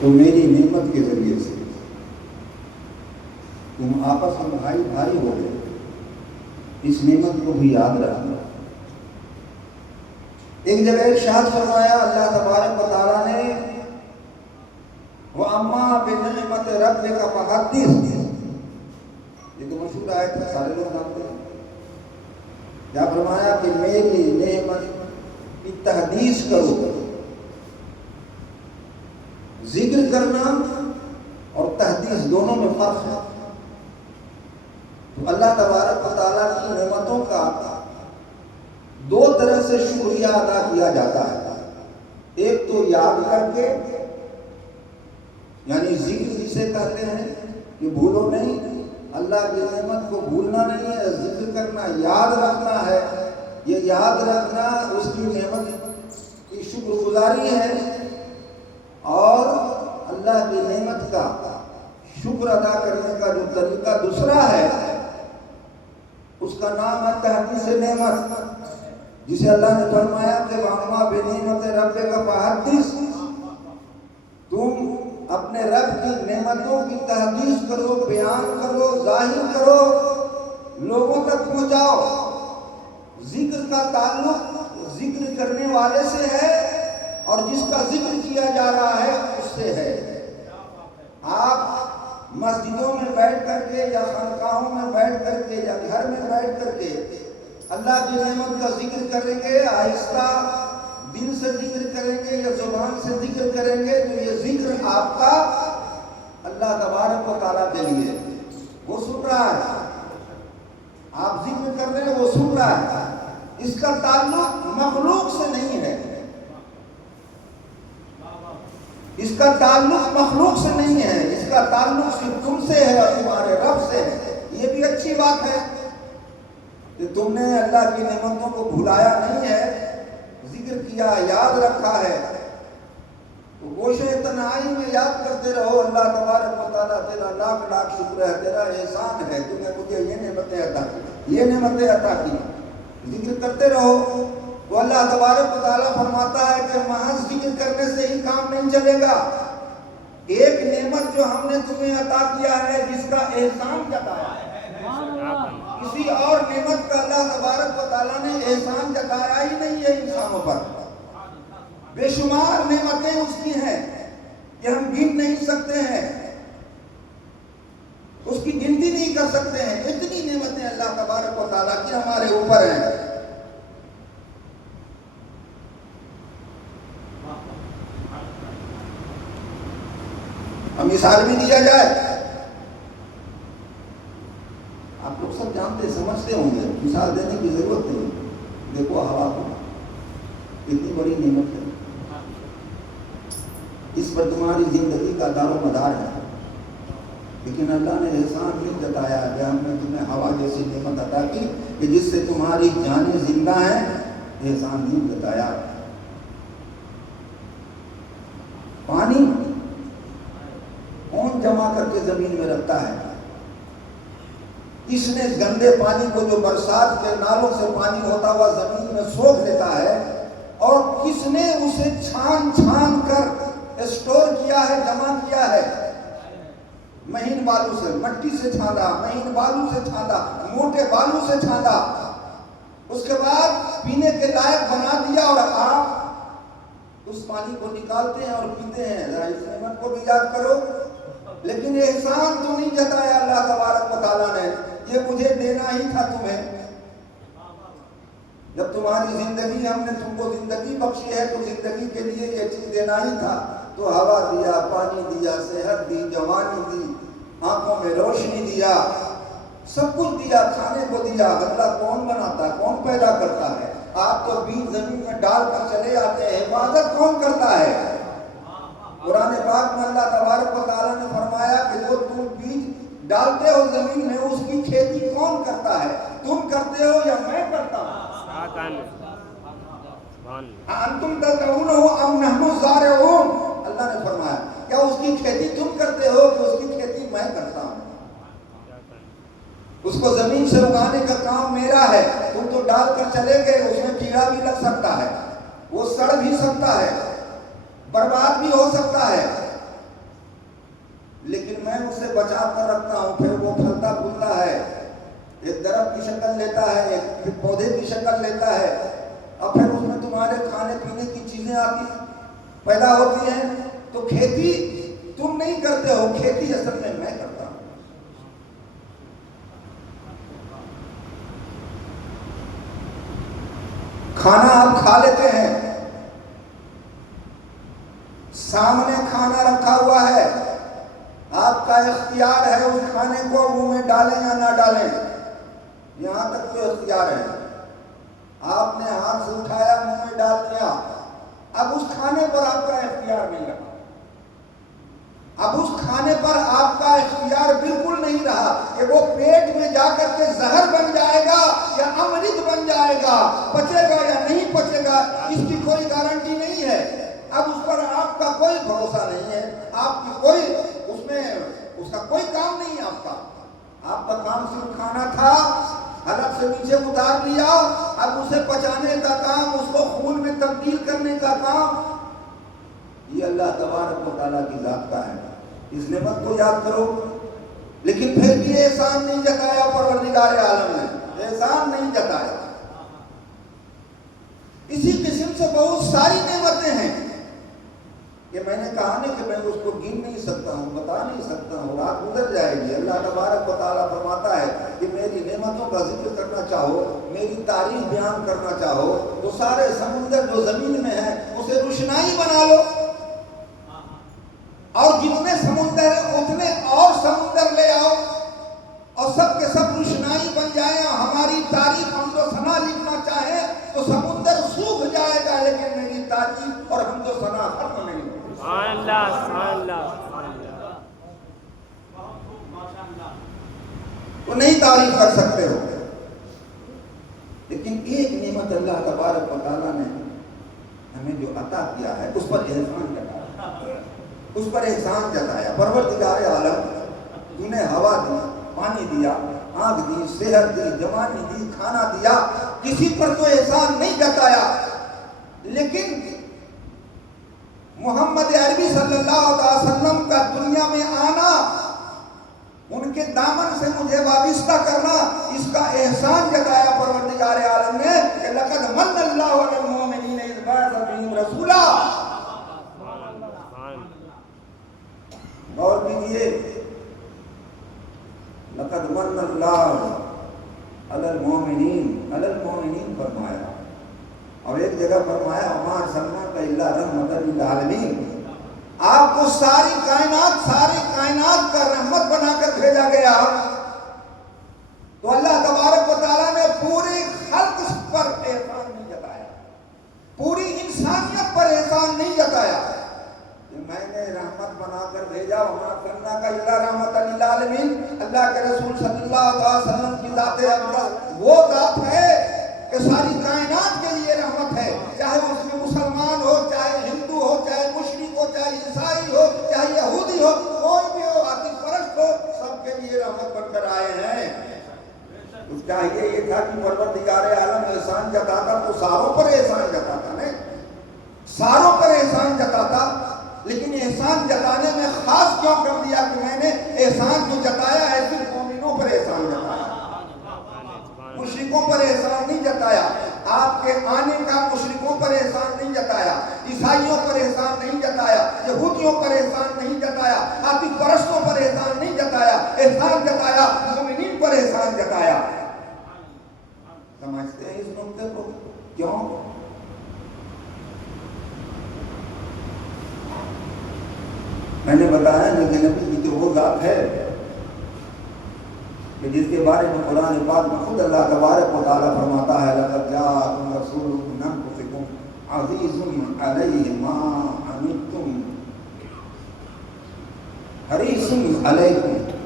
تو میری نعمت کے ذریعے سے تم آپس میں بھائی بھائی ہو گئے، اس نعمت کو بھی یاد رکھنا۔ ایک جگہ ارشاد فرمایا اللہ تبارک و تعالیٰ نے، وَأَمَّا بِنِعْمَتِ رَبِّكَ فَحَدِّثْ، یہ تو مشہور آیت ہے، سارے لوگ جانتے ہیں۔ کیا فرمایا کہ میری نعمت کی تحدیث کرو۔ ذکر کرنا اور تحدیث دونوں میں فرق ہے۔ تو اللہ تبارک و تعالیٰ کی نعمتوں کا دو طرح سے شکریہ ادا کیا جاتا ہے، ایک تو یاد کر کے، یعنی ذکر جسے کہتے ہیں کہ بھولو نہیں، اللہ کی نعمت کو بھولنا نہیں ہے، ذکر کرنا، یاد رکھنا ہے۔ یہ یاد رکھنا اس کی نعمت کی شکر گزاری ہے، اور اللہ کی نعمت کا شکر ادا کرنے کا جو طریقہ دوسرا ہے، اس کا نام ہے تحدیث نعمت، جسے اللہ نے فرمایا کہ وَأَمَّا بِنِعْمَتِ رَبِّكَ فَحَدِّثْ، تم اپنے رب کی نعمتوں کی تحدیث کرو، بیان کرو، ظاہر کرو، لوگوں تک پہنچاؤ۔ ذکر کا تعلق ذکر کرنے والے سے ہے، اور جس کا ذکر کیا جا رہا ہے اس سے ہے۔ آپ مسجدوں میں بیٹھ کر کے یا خانقاہوں میں بیٹھ کر کے یا گھر میں بیٹھ کر کے اللہ کی نعمت کا ذکر کریں گے، آہستہ دل سے ذکر کریں گے یا زبان سے ذکر کریں گے، تو یہ ذکر آپ کا اللہ تبارک و تعالیٰ کے لیے، وہ سن رہا ہے۔ آپ ذکر کر رہے ہیں، وہ سن رہا ہے۔ اس کا تعلق مخلوق سے نہیں ہے، اس کا تعلق مخلوق سے نہیں ہے، اس کا تعلق صرف تم سے ہے اور تمہارے رب سے ہے۔ یہ بھی اچھی بات ہے کہ تم نے اللہ کی نعمتوں کو بھلایا نہیں ہے، ذکر کیا، یاد رکھا ہے۔ تو گوشے تنہائی میں یاد کرتے رہو، اللہ تبارک و تعالیٰ تیرا لاکھ لاکھ شکر ہے، تیرا احسان ہے، تم نے مجھے یہ نعمتیں عطا کی، یہ نعمتیں عطا کی۔ ذکر کرتے رہو۔ تو اللہ تبارک و تعالیٰ فرماتا ہے کہ محض ذکر کرنے سے ہی کام نہیں چلے گا۔ ایک نعمت جو ہم نے تمہیں عطا کیا ہے، جس کا احسان جتایا ہے، کسی اور نعمت کا اللہ تبارک و تعالیٰ نے احسان جتایا ہی نہیں ہے انسانوں پر۔ بے شمار نعمتیں اس کی ہیں کہ ہم گن نہیں سکتے ہیں، اس کی گنتی نہیں کر سکتے ہیں، اتنی نعمتیں اللہ تبارک و تعالیٰ کی ہمارے اوپر ہیں۔ ہم مثال بھی دیا جائے، آپ لوگ سب جانتے سمجھتے ہوں گے، مثال دینے کی ضرورت نہیں۔ دیکھو ہوا کو، اتنی بڑی نعمت ہے، اس پر تمہاری زندگی کا دار و مدار ہے، لیکن اللہ نے احسان نہیں جتایا کہ ہم نے تمہیں ہوا جیسی نعمت عطا کی کہ جس سے تمہاری جانیں زندہ ہیں، احسان نہیں جتایا۔ پانی کون جمع کر کے زمین میں رکھتا ہے؟ کس نے گندے پانی کو جو برسات کے نالوں سے پانی ہوتا ہوا زمین میں سوکھ لیتا ہے، اور کس نے اسے چھان چھان کر اسٹور کیا ہے، جمع کیا ہے؟ مہین بالو سے، مٹی سے چھاندا، مہین بالو سے چھاندا، موٹے بالو سے چھاندا، اس کے بعد پینے کے لائق بنا دیا، اور آپ اس پانی کو نکالتے ہیں اور پیتے ہیں۔ ذرا اس نعمت کو بھی یاد کرو۔ لیکن احسان تو نہیں جتایا اللہ تبارک و تعالیٰ نے، یہ مجھے دینا ہی تھا تمہیں۔ جب تمہاری زندگی، ہم نے تم کو زندگی بخشی ہے، تو زندگی کے لیے یہ چیز دینا ہی تھا۔ تو ہوا دیا، پانی دیا، صحت دی، جوانی دی، آنکھوں میں روشنی دیا، سب کچھ دیا، کھانے کو دیا۔ اللہ کون بناتا ہے، کون پیدا کرتا ہے؟ آپ تو بیج زمین میں ڈال کر چلے آتے ہیں، حفاظت کون کرتا ہے؟ قرآن پاک میں اللہ تبارک و تعالیٰ نے فرمایا کہ جو تم بیج ڈالتے ہو زمین میں، اس کی کھیتی کون کرتا ہے؟ تم کرتے ہو یا میں کرتا ہوں؟ انتم تزرعونہ ام نحن الزارعون، اللہ نے فرمایا کیا اس کی کھیتی تم کرتے ہو کہ اس کی کھیتی میں کرتا ہوں؟ اس کو زمین سے اگانے کا کام میرا ہے، تم تو ڈال کر چلے گئے، اس میں کیڑا بھی لگ سکتا ہے، وہ سڑ بھی سکتا ہے، برباد بھی ہو سکتا ہے، سے بچا کر رکھتا ہوں، پھر وہ پھلتا پھولتا ہے، ایک درخت کی شکل لیتا ہے، ایک پودے کی شکل لیتا ہے، اور پھر اس میں تمہارے کھانے پینے کی چیزیں آتی پیدا ہوتی ہیں۔ تو کھیتی تم نہیں کرتے ہو، کھیتی اصل میں میں کرتا ہوں۔ کھانا آپ کھا لیتے ہیں، سامنے کھانا رکھا ہوا ہے، آپ کا اختیار ہے اس کھانے کو منہ میں ڈالیں یا نہ ڈالیں، یہاں تک تو اختیار ہے۔ آپ نے ہاتھ سے اٹھایا، منہ میں ڈال دیا، اب اس کھانے پر آپ کا اختیار نہیں رہا، اب اس کھانے پر آپ کا اختیار بالکل نہیں رہا کہ وہ پیٹ میں جا کر کے زہر بن جائے گا یا امرت بن جائے گا، پچے گا یا نہیں پچے گا، اس کی کوئی گارنٹی نہیں ہے۔ اب اس پر آپ کا کوئی بھروسہ نہیں ہے، آپ کی کوئی اس کا کوئی کام نہیں ہے۔ آپ کا کام صرف کھانا تھا، حلق سے نیچے اتار لیا، اب اسے پچانے کا کام، اس کو خون میں تبدیل کرنے کا کام، یہ اللہ تبارک و تعالیٰ کی ذات کا ہے۔ اس نعمت کو یاد کرو، لیکن پھر بھی احسان نہیں جتایا پروردگار عالم نے، احسان نہیں جتایا۔ اسی قسم سے بہت ساری نعمتیں ہیں کہ میں نے کہا نہیں کہ میں اس کو گن نہیں سکتا ہوں، بتا نہیں سکتا ہوں، رات گزر جائے گی۔ اللہ تبارک و تعالیٰ فرماتا ہے کہ میری نعمتوں کا ذکر کرنا چاہو، میری تعریف بیان کرنا چاہو تو سارے سمندر جو زمین میں ہے اسے روشنائی بنا لو، اور جتنے سمندر ہیں اتنے اور سمندر لے آؤ، اور سب کے سب روشنائی بن جائیں۔ ہماری تعریف حمد و ثنا لکھنا چاہے تو سمندر سوکھ جائے گا، لیکن میری تعریف اور حمد و ثنا ختم نہیں ہوگی۔ تو نہیں تعریف کر سکتے ہو، لیکن ایک نعمت اللہ تبارک و تعالیٰ نے ہمیں جو عطا کیا ہے اس پر احسان جتایا، اس پر احسان جتایا۔ پروردگار عالم، تو نے ہوا دی، پانی دیا، آنکھ دی، صحت دی، جوانی دی، کھانا دیا، کسی پر تو احسان نہیں جتایا، لیکن محمد عربی صلی اللہ علیہ وسلم کا دنیا میں آنا، ان کے دامن سے مجھے وابستہ کرنا، اس کا احسان جتایا پروردگار عالم نے کہ لقد من اللہ علی المؤمنین اذ بعث فیہم رسولا۔ اور کیجئے، لقد من اللہ علی المؤمنین، علی المؤمنین فرمایا، اور ایک جگہ فرمایا وما ارسلناک الا رحمۃ للعالمین، آپ کو ساری کائنات کا رحمت بنا کر بھیجا گیا۔ تو اللہ تبارک و تعالیٰ نے پوری خلق پر احسان نہیں جتایا، پوری انسانیت پر احسان نہیں جتایا کہ میں نے رحمت بنا کر بھیجا، وما ارسلناک الا رحمۃ للعالمین۔ اللہ کے رسول صلی اللہ علیہ وسلم کی ذات اقدس وہ ذات ہے کہ ساری کائنات کے لیے رحمت ہے، چاہے اس میں مسلمان ہو، چاہے ہندو ہو، چاہے مشرک ہو، چاہے عیسائی ہو، چاہے یہودی ہو، کوئی بھی ہو، عقیدت پرست ہو، سب کے لیے رحمت بن کر آئے ہیں۔ اس چاہیے یہ تھا کہ پروردگار عالم احسان جتاتا تو ساروں پر احسان جتاتا، نہیں ساروں پر احسان جتاتا، لیکن احسان جتانے میں خاص کیوں کر دیا کہ میں نے احسان جو جتایا ہے صرف مومنوں پر احسان جتایا، مشرکوں پر احسان نہیں جتایا۔ آپ کے آنے کا مشرکوں پر احسان نہیں جتایا، عیسائیوں پر احسان نہیں جتایا، یہودیوں پر احسان نہیں جتایا، عقیدت پرستوں پر احسان نہیں جتایا، احسان جتایا مومنین پر احسان جتایا۔ سمجھتے ہیں اس نقطے کو؟ کیوں؟ میں نے بتایا کہ نبی کی تو وہ ذات ہے کہ جس کے بارے میں قرآن پاک میں خود اللہ تبارک و تعالیٰ فرماتا ہے لقد جاءکم رسول من انفسکم عزیز علیہ ما عنتم حریص علیکم۔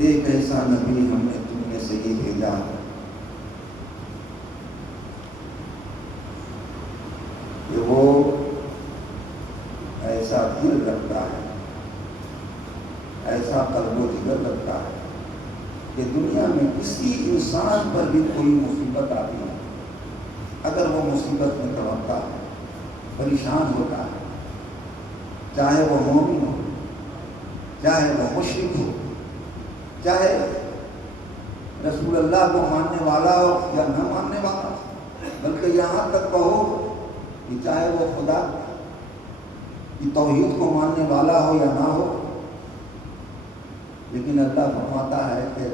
ایک ایسا نبی ہم نے تم میں سے یہ بھیجا کہ وہ ایسا دل رکھتا ہے، ایسا قلب و جگر رکھتا ہے کہ دنیا میں کسی انسان پر بھی کوئی مصیبت آتی ہے، اگر وہ مصیبت میں توقع ہے، پریشان ہوتا ہے، چاہے وہ مومن ہو، چاہے وہ مشرک ہو، چاہے رسول اللہ کو ماننے والا ہو یا نہ ماننے والا ہو، بلکہ یہاں تک کہو کہ چاہے وہ خدا کی توحید کو ماننے والا ہو یا نہ ہو، لیکن اللہ فرماتا ہے کہ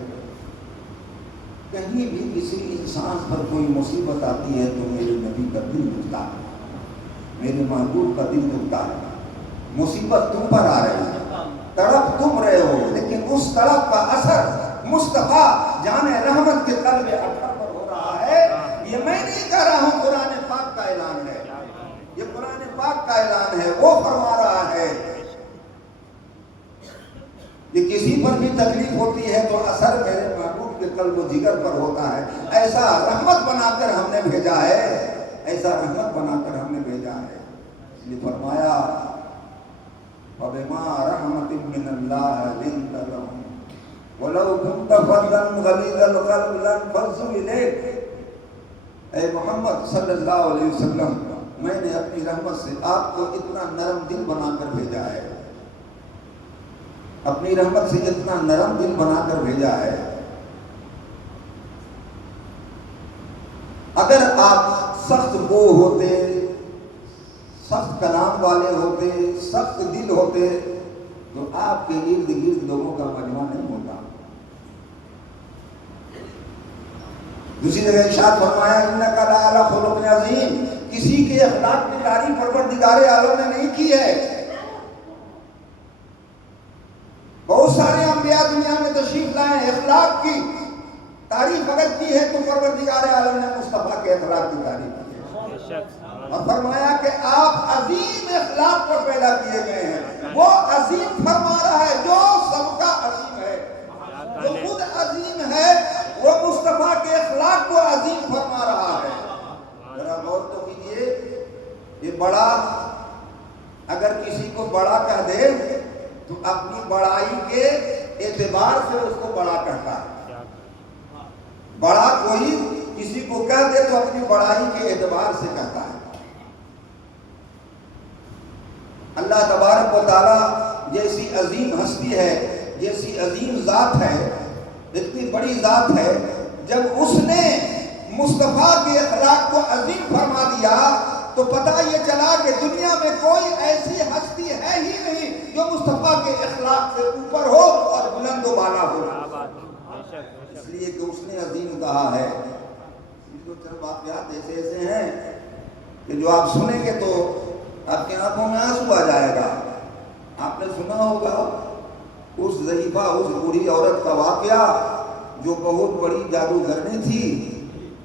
کہیں بھی کسی انسان پر کوئی مصیبت آتی ہے تو میرے نبی کا دل دکھتا ہے، میرے محبوب کا دل دکھتا ہے۔ مصیبت تم پر آ رہی ہے، تڑپ تم رہے ہو، لیکن اس تڑپ کا اثر مصطفیٰ جان رحمت کے قلب اطہر پر ہو رہا ہے۔ یہ میں نہیں کہہ رہا ہوں، قرآن پاک کا اعلان ہے، یہ قرآن پاک کا اعلان ہے، وہ فرما رہا ہے کہ کسی پر بھی تکلیف ہوتی ہے تو اثر میرے محبوب کے قلب و جگر پر ہوتا ہے۔ ایسا رحمت بنا کر ہم نے بھیجا ہے، ایسا رحمت بنا کر ہم نے بھیجا ہے۔ اس لیے فرمایا فَبِمَا رَحْمَةٍ مِّنَ اللَّهِ لِنتَ لَهُمْ وَلَوْ كُنْتَ فَظًّا غَلِيظَ الْقَلْبِ لَانفَضُّوا إِلَيْكَ۔ اے محمد صلی اللہ علیہ وسلم، میں نے اپنی رحمت سے آپ کو اتنا نرم دل بنا کر بھیجا ہے، اپنی رحمت سے اتنا نرم دل بنا کر بھیجا ہے۔ اگر آپ سخت گو ہوتے، سخت کلام والے ہوتے، سخت دل ہوتے تو آپ کے ارد گرد لوگوں کا مجمع نہیں ہوتا۔ دوسری جگہ ارشاد فرمایا انک لعلی خلق عظیم، کسی کے اخلاق کی تعریف پروردگار عالم نے نہیں کی ہے۔ بہت سارے انبیاء دنیا میں تشریف لائے ہیں، اخلاق کی تعریف اگر کی ہے تو پروردگار عالم نے مصطفیٰ کے اخلاق کی تعریف کی ہے، اور فرمایا کہ آپ عظیم اخلاق پر پیدا کیے گئے ہیں۔ وہ عظیم فرما رہا ہے جو سب کا عظیم ہے، جو خود عظیم ہے، وہ مصطفیٰ کے اخلاق کو عظیم فرما رہا ہے۔ ذرا غور تو کیجئے، یہ بڑا اگر کسی کو بڑا کہہ دے تو اپنی بڑائی کے اعتبار سے اس کو بڑا کہتا ہے۔ بڑا کوئی کسی کو کہہ دے تو اپنی بڑائی کے اعتبار سے کہتا ہے۔ اللہ تبارک و تعالیٰ جیسی عظیم ہستی ہے، جیسی عظیم ذات ہے، اتنی بڑی ذات ہے، جب اس نے مصطفیٰ کے اخلاق کو عظیم فرما دیا تو پتہ یہ چلا کہ دنیا میں کوئی ایسی ہستی ہے ہی نہیں جو مصطفیٰ کے اخلاق سے اوپر ہو اور بلند و بالا ہو۔ اس لیے کہ اس نے عظیم کہا ہے۔ یہ چند واقعات ایسے ایسے ہیں کہ جو آپ سنیں گے تو آپ کی آنکھوں میں آنسو آ جائے گا۔ آپ نے سنا ہوگا اس ضعیفہ، اس بوڑھی عورت کا واقعہ جو بہت بڑی جادوگرنی تھی،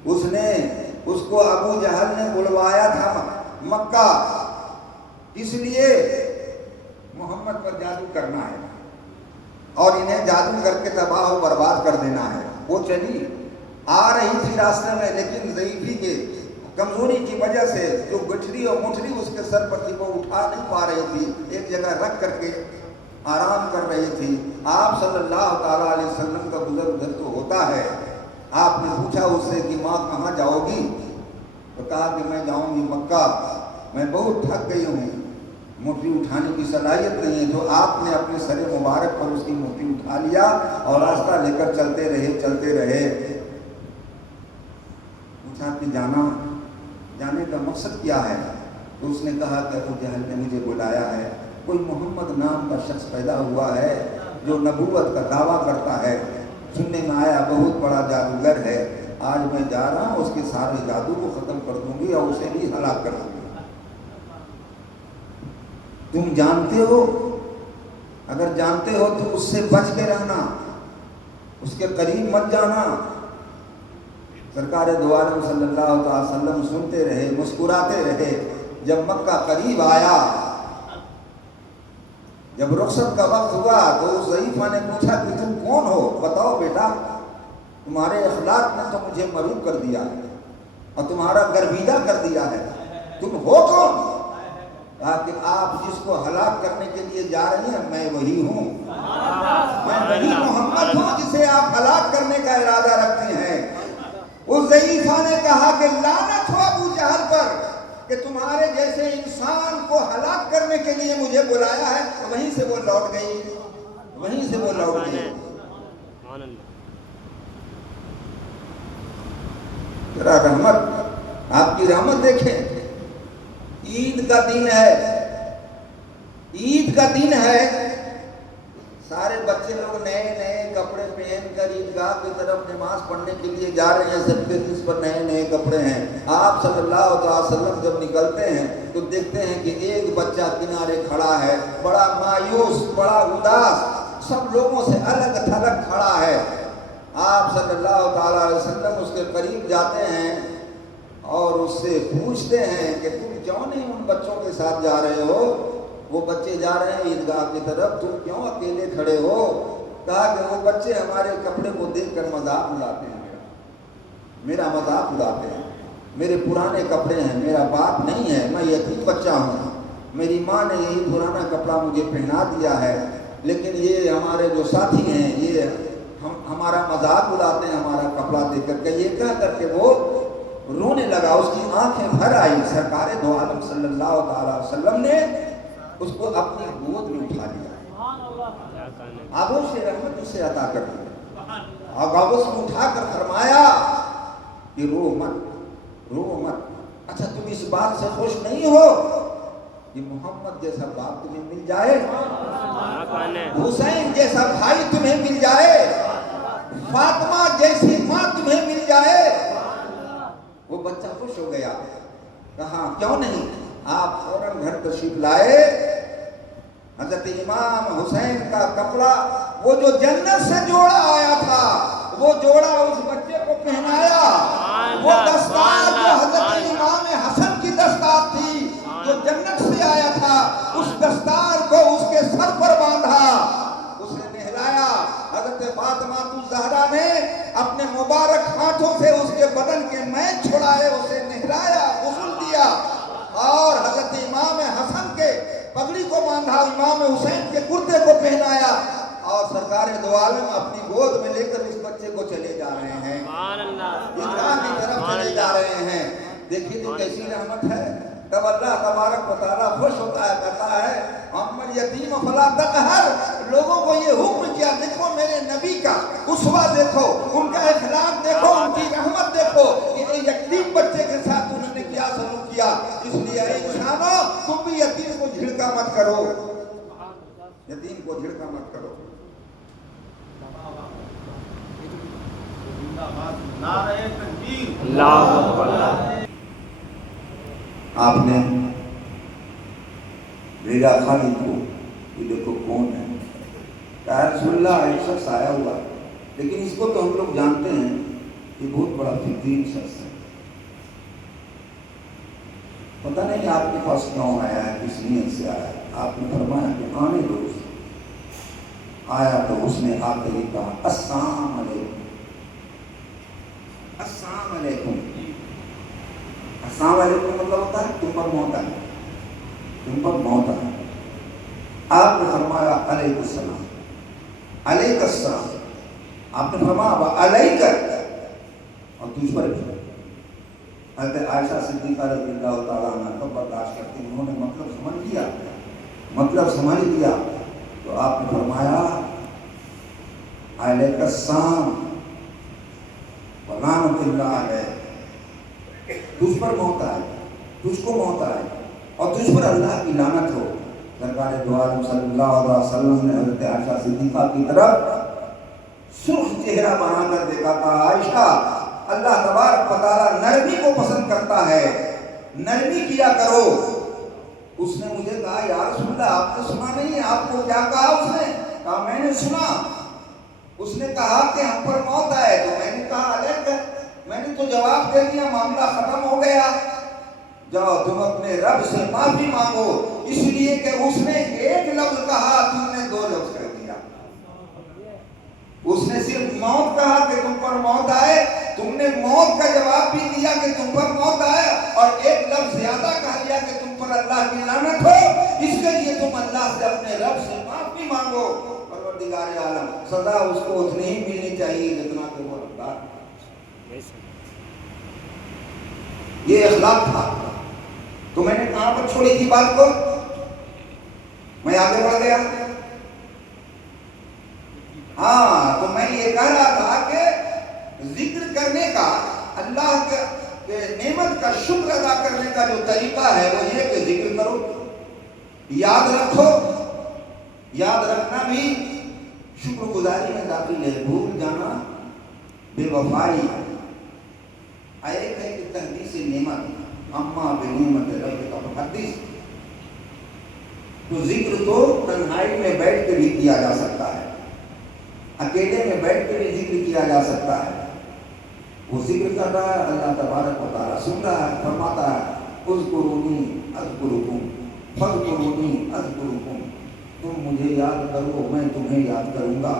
اس نے اس کو ابو جہل نے بلوایا تھا مکہ، اس لیے محمد پر جادو کرنا ہے اور انہیں جادو کر کے تباہ و برباد کر دینا ہے۔ وہ چلی آ رہی تھی راستے میں، لیکن ضعیفی کے کمزوری کی وجہ سے جو گٹھری اور مٹھری اس کے سر پر تھی وہ اٹھا نہیں پا رہی تھی، ایک جگہ رکھ کر کے آرام کر رہی تھی۔ آپ صلی اللہ تعالیٰ علیہ وسلم کا گزر ادھر تو ہوتا ہے۔ آپ نے پوچھا اس سے کہ ماں کہاں جاؤ گی؟ تو کہا کہ میں جاؤں گی مکہ، میں بہت تھک گئی ہوں، مٹھی اٹھانے کی صلاحیت نہیں ہے۔ تو آپ نے اپنے سر مبارک پر اس کی مٹھی اٹھا لیا اور راستہ لے کر چلتے رہے۔ پوچھا کہ جانے کا مقصد کیا ہے؟ تو اس نے کہا کہ ابو جہل نے مجھے بلایا ہے، کوئی محمد نام کا شخص پیدا ہوا ہے جو نبوت کا دعویٰ کرتا ہے، سننے میں آیا بہت بڑا جادوگر ہے، آج میں جا رہا ہوں، اس کے سارے جادو کو ختم کر دوں گی اور اسے بھی ہلاک کر دوں گی۔ تم جانتے ہو؟ اگر جانتے ہو تو اس سے بچ کے رہنا، اس کے قریب مت جانا۔ سرکار دو عالم صلی اللہ علیہ وسلم سنتے رہے، مسکراتے رہے۔ جب مکہ قریب آیا، جب رخصت کا وقت ہوا تو اس ضعیفہ نے پوچھا کہ تم کون ہو؟ بتاؤ بیٹا، تمہارے اخلاق نے تو مجھے مغلوب کر دیا اور تمہارا گرویدہ کر دیا ہے، تم ہو کون؟ کہا کہ آپ جس کو ہلاک کرنے کے لیے جا رہی ہیں میں وہی ہوں، میں وہی محمد ہوں جسے آپ ہلاک کرنے کا ارادہ رکھتے ہیں۔ اس ضعیفہ نے کہا کہ لعنت ہو ابو جہل پر کہ تمہارے جیسے انسان کو ہلاک کرنے کے لیے مجھے بلایا ہے. وہیں سے وہ لوٹ گئی, وہیں سے وہ لوٹ گئی. ذرا رحمت, آپ کی رحمت دیکھیں. عید کا دن ہے, عید کا دن ہے, سارے بچے لوگ نئے نئے کپڑے پہن کر عیدگاہ کی طرف نماز پڑھنے کے لیے جا رہے ہیں. سب کے جس پر نئے نئے کپڑے ہیں. آپ صلی اللہ علیہ وسلم جب نکلتے ہیں تو دیکھتے ہیں کہ ایک بچہ کنارے کھڑا ہے, بڑا مایوس, بڑا اداس, سب لوگوں سے الگ تھلگ کھڑا ہے. آپ صلی اللہ تعالیٰ علیہ وسلم اس کے قریب جاتے ہیں اور اس سے پوچھتے ہیں کہ تم کیوں نہیں ان بچوں کے ساتھ جا رہے ہو؟ وہ بچے جا رہے ہیں عیدگاہ کی طرف, تم کیوں اکیلے کھڑے ہو؟ کہا کہ وہ بچے ہمارے کپڑے کو دیکھ کر مذاق اڑاتے ہیں, میرا مذاق اڑاتے ہیں. میرے پرانے کپڑے ہیں, میرا باپ نہیں ہے, میں یتیم بچہ ہوں, میری ماں نے یہی پرانا کپڑا مجھے پہنا دیا ہے, لیکن یہ ہمارے جو ساتھی ہیں یہ ہمارا مذاق اڑاتے ہیں ہمارا کپڑا دیکھ کر کے. یہ کہہ کر کے وہ رونے لگا, اس کی آنکھیں بھر آئی. سرکار دو عالم صلی اللہ تعالیٰ علیہ وسلم نے اس کو اپنی گود میں اٹھا لیا, آغوش رحمت اسے عطا کر دی, آغوش میں اٹھا کر فرمایا کہ رو مت, رو مت. اچھا تم اس بات سے خوش نہیں ہو کہ محمد جیسا باپ تمہیں مل جائے, حسین جیسا بھائی تمہیں مل جائے, فاطمہ جیسی ماں تمہیں مل جائے؟ وہ بچہ خوش ہو گیا, کہا کیوں نہیں. آپ فوراً گھر تشریف لائے. حضرت امام حسین کا کپڑا, وہ جو جنت سے جوڑا آیا تھا, وہ جوڑا اس بچے کو پہنایا. وہ دستار جو حضرت امام حسن کی دستار تھی جو جنت سے آیا تھا, اس دستار کو اس کے سر پر باندھا, اسے نہلایا. حضرت فاطمہ الزہرا نے اپنے مبارک ہاتھوں سے اس کے بدن کے میل چھڑائے, اسے نہلایا, غسل دیا, اور حضرت امام حسن کے پگڑی کو باندھا, امام حسین کے کرتے کو پہنایا, اور سرکار دو عالم اپنی گود میں لے کر اس بچے کو چلے جا رہے ہیں, عیدگاہ کی طرف چلے جا رہے ہیں. دیکھیے تو کیسی رحمت ہے. تب اللہ تبارک و تعالیٰ خوش ہوتا ہے, کہتا ہے محمد یتیم فلا تقہر. لوگوں کو یہ حکم کیا, دیکھو میرے نبی کا اسوہ دیکھو, ان کا اخلاق دیکھو, ان کی رحمت دیکھو, کہ یتیم بچے کے ساتھ انہوں نے کیا سلوک کیا. اس لیے اے انسانوں, تم بھی یتیم کو جھڑکا مت کرو, یتیم کو جھڑکا مت کرو. نعرہ تکبیر, اللہ اکبر. آپ نے بھیجا خالد کو, یہ دیکھو کون ہے. یا رسول اللہ ایک شخص آیا ہوا, لیکن اس کو تو ہم لوگ جانتے ہیں کہ بہت بڑا فقیر شخص ہے. پتہ نہیں آپ کے پاس کیوں آیا ہے, کس نیت سے آیا ہے. آپ نے فرمایا کہ آنے دو. آیا تو اس نے آ کے یہ کہا السلام علیکم, السلام علیکم. السلام علیکم مطلب ہوتا ہے تم پر موت ہے, تم پر موت ہے. آپ نے فرمایا علیہ السلام, علیہ السلام. آپ نے فرمایا علیہ, اور تجھ پر بھی. حضرت عائشہ صدیقہ رضی اللہ تعالیٰ عنہ کو برداشت کرتی, انہوں نے مطلب سمجھ لیا, مطلب سمجھ لیا. تو آپ نے فرمایا علیہ السلام ولعنت اللہ علیہ. تجھ پر موت آئے, تجھ کو موت آئے, اور تجھ پر اللہ کی لعنت ہو. سرکار دو عالم صلی اللہ علیہ وسلم نے حضرت عائشہ صدیقہ کی طرف سرخ چہرہ بنا کر دیکھا, کہا عائشہ اللہ تبارک و تعالیٰ نرمی کو پسند کرتا ہے, نرمی کیا کرو. اس نے مجھے کہا یا رسول اللہ آپ نے سنا نہیں, آپ کو کیا کہا؟ اس نے کہا میں نے سنا. اس نے کہا کہ ہم پر موت آئے, تو میں نے کہا علیہ, میں نے تو جواب دے دیا, معاملہ ختم ہو گیا. جاؤ تم اپنے رب سے معافی مانگو, اس لیے کہ اس نے ایک لفظ کہا, تم نے دو لفظ کر دیا. اس نے صرف موت کہا کہ تم پر موت آئے, تم نے موت کا جواب بھی دیا کہ تم پر موت آئے, اور ایک لفظ زیادہ کہہ دیا کہ تم پر اللہ کی لعنت ہو. اس کے لیے تم اللہ سے اپنے رب سے معافی مانگو. پروردگار عالم سزا اس کو اتنی ہی ملنی چاہیے جتنا کہ وہ حقدار ہے. یہ اخلاق تھا. کہاں پر چھوڑی تھی بات کو؟ میں آگے بڑھ گیا. ہاں تو میں یہ کہہ رہا تھا کہ ذکر کرنے کا، اللہ کے نعمت کا شکر ادا کرنے کا جو طریقہ ہے وہ یہ کہ ذکر کرو. یاد رکھو، یاد رکھنا بھی شکر گزاری میں داخل ہے. بھول جانا بے وفائی. ایک ہے کہ تحدیث نعمت، اما بنعمت ربک فحدث. تو ذکر تو تنہائی میں بیٹھ کے بھی کیا جا سکتا ہے، اکیلے میں بیٹھ کے بھی ذکر کیا جا سکتا ہے. وہ ذکر کر رہا ہے، اللہ تبارک و تعالیٰ سن رہا ہے، فرماتا ہے اذکرونی اذکرکم فاذکرونی اذکرکم. تم مجھے یاد کرو، میں تمہیں یاد کروں گا.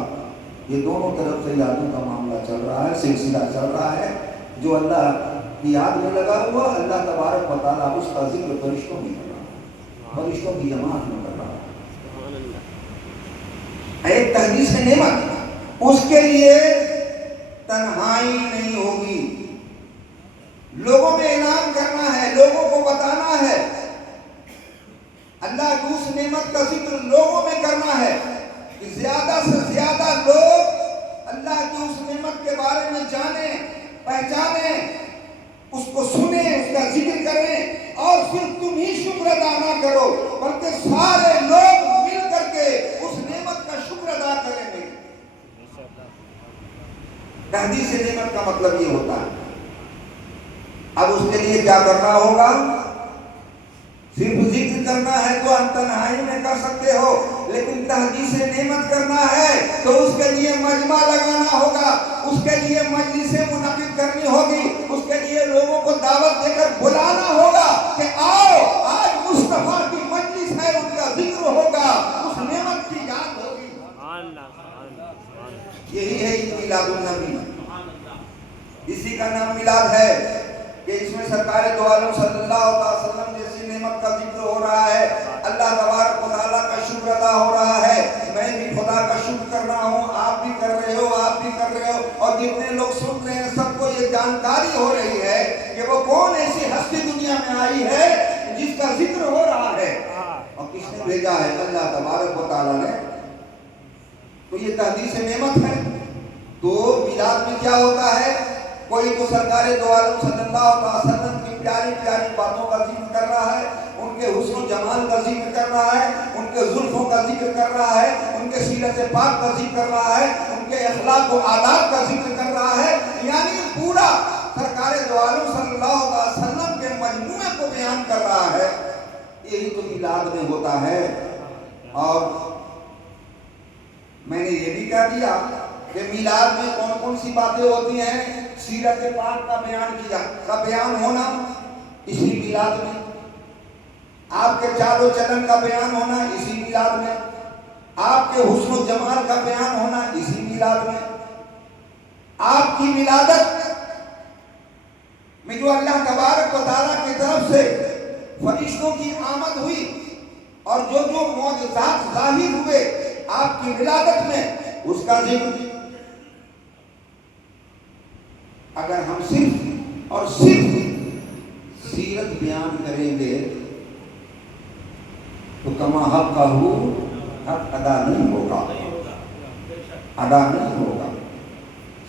یہ دونوں طرف سے یادوں کا معاملہ چل رہا ہے، سلسلہ چل رہا ہے. جو اللہ کی یاد میں لگا ہوا، اللہ تبارک و تعالیٰ اس کا ذکر فرشتوں میں کر رہا ہے، فرشتوں کی جماعت میں کر رہا ہے. ایک تحدیث نعمت، اس کے لیے تنہائی نہیں ہوگی. لوگوں میں اعلان کرنا ہے، لوگوں کو بتانا ہے. اللہ کی اس نعمت کا ذکر لوگوں میں کرنا ہے کہ زیادہ سے زیادہ لوگ اللہ کی اس نعمت کے بارے میں جانیں، پہچانیں، اس کو سنیں، اس کا ذکر کریں. اور صرف تم ہی شکر ادا نہ کرو بلکہ سارے لوگ مل کر کے اس نعمت کا شکر ادا کریں گے. تحدیث نعمت کا مطلب یہ ہوتا ہے. اب اس کے لیے کیا کرنا ہوگا؟ صرف ذکر کرنا ہے تو ہم تنہائی میں کر سکتے ہو، لیکن تحدیث نعمت کرنا ہے تو اس کے لیے مجمع لگانا ہوگا، اس کے لیے مجلسیں منعقد کرنی ہوگی، اس کے لیے لوگوں کو دعوت دے کر بلانا ہوگا کہ آؤ آج مصطفیٰ کی مجلس ہے، ان کا ذکر ہوگا، اس نعمت کی یاد ہوگی. یہی ہے میلاد النبی. اسی کا نام میلاد ہے کہ اس میں سرکار دو عالم صلی اللہ علیہ وسلم جیسی نعمت کا ذکر ہو رہا ہے. اللہ تبارک و تعالیٰ کا شکر ادا ہو رہا ہے. میں بھی خدا کا شکر کر رہا ہوں، آپ بھی کر رہے ہو، آپ بھی کر رہے ہو. اور جتنے لوگ سن رہے ہیں سب کو یہ جانکاری ہو رہی ہے کہ وہ کون ایسی ہستی دنیا میں آئی ہے جس کا ذکر ہو رہا ہے. اور کس نے بھیجا ہے؟ اللہ تبارک و تعالیٰ نے. تو یہ تحدیث نعمت ہے. تو میلاد میں کیا ہوتا ہے؟ کوئی تو سرکار دو عالم صلی اللہ علیہ وسلم کی پیاری پیاری باتوں کا ذکر کر رہا ہے، ان کے حسن و جمال کا ذکر کر رہا ہے، ان کے زلفوں کا ذکر کر رہا ہے، ان کے سیرت پاک کا ذکر کر رہا ہے، ان کے اخلاق و آداب کا ذکر کر رہا ہے. یعنی پورا سرکار دو عالم صلی اللہ علیہ وسلم کے مجموعے کو بیان کر رہا ہے. یہی تو میلاد میں ہوتا ہے. اور میں نے یہ بھی کہہ دیا کہ میلاد میں کون کون سی باتیں ہوتی ہیں. سیرت پاک کا بیان ہونا اسی میلاد میں. آپ کے چال و چلن کا بیان ہونا اسی میلاد میں. آپ کے حسن و جمال کا بیان ہونا اسی میلاد میں. آپ کی ولادت میں جو اللہ تبارک و تعالیٰ کی طرف سے فرشتوں کی آمد ہوئی اور جو جو معجزات ظاہر ہوئے آپ کی ولادت میں، اس کا ذکر. اگر ہم صرف اور صرف سیرت بیان کریں گے تو کما حق کا حق ادا نہیں ہوگا، ادا نہیں ہوگا.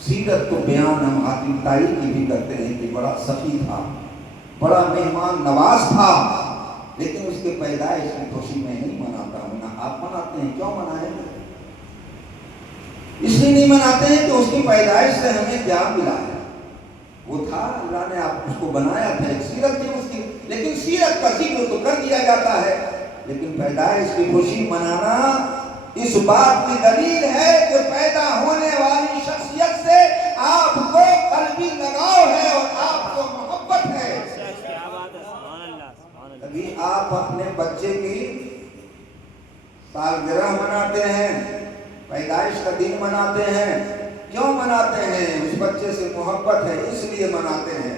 سیرت تو بیان ہم حاتم طائی کی بھی کرتے ہیں کہ بڑا سخی تھا، بڑا مہمان نواز تھا، لیکن اس کے پیدائش کی خوشی میں نہیں مناتا ہوں. نہ آپ مناتے ہیں. کیوں منائیں گے؟ اس لیے نہیں مناتے ہیں کہ اس کی پیدائش سے ہمیں کیا ملا ہے. وہ تھا، اللہ نے آپ اس کو بنایا تھا، ایک سیرت تھی اس کی، لیکن سیرت کا ذکر تو کر دیا جاتا ہے. لیکن پیدائش کی خوشی منانا اس بات کی دلیل ہے کہ پیدا ہونے والی شخصیت سے آپ کو قلبی لگاؤ ہے اور آپ کو محبت ہے. ابھی آپ اپنے بچے کی سالگرہ مناتے ہیں، پیدائش کا دن مناتے ہیں. کیوں مناتے ہیں؟ اس بچے سے محبت ہے، اس لیے مناتے ہیں.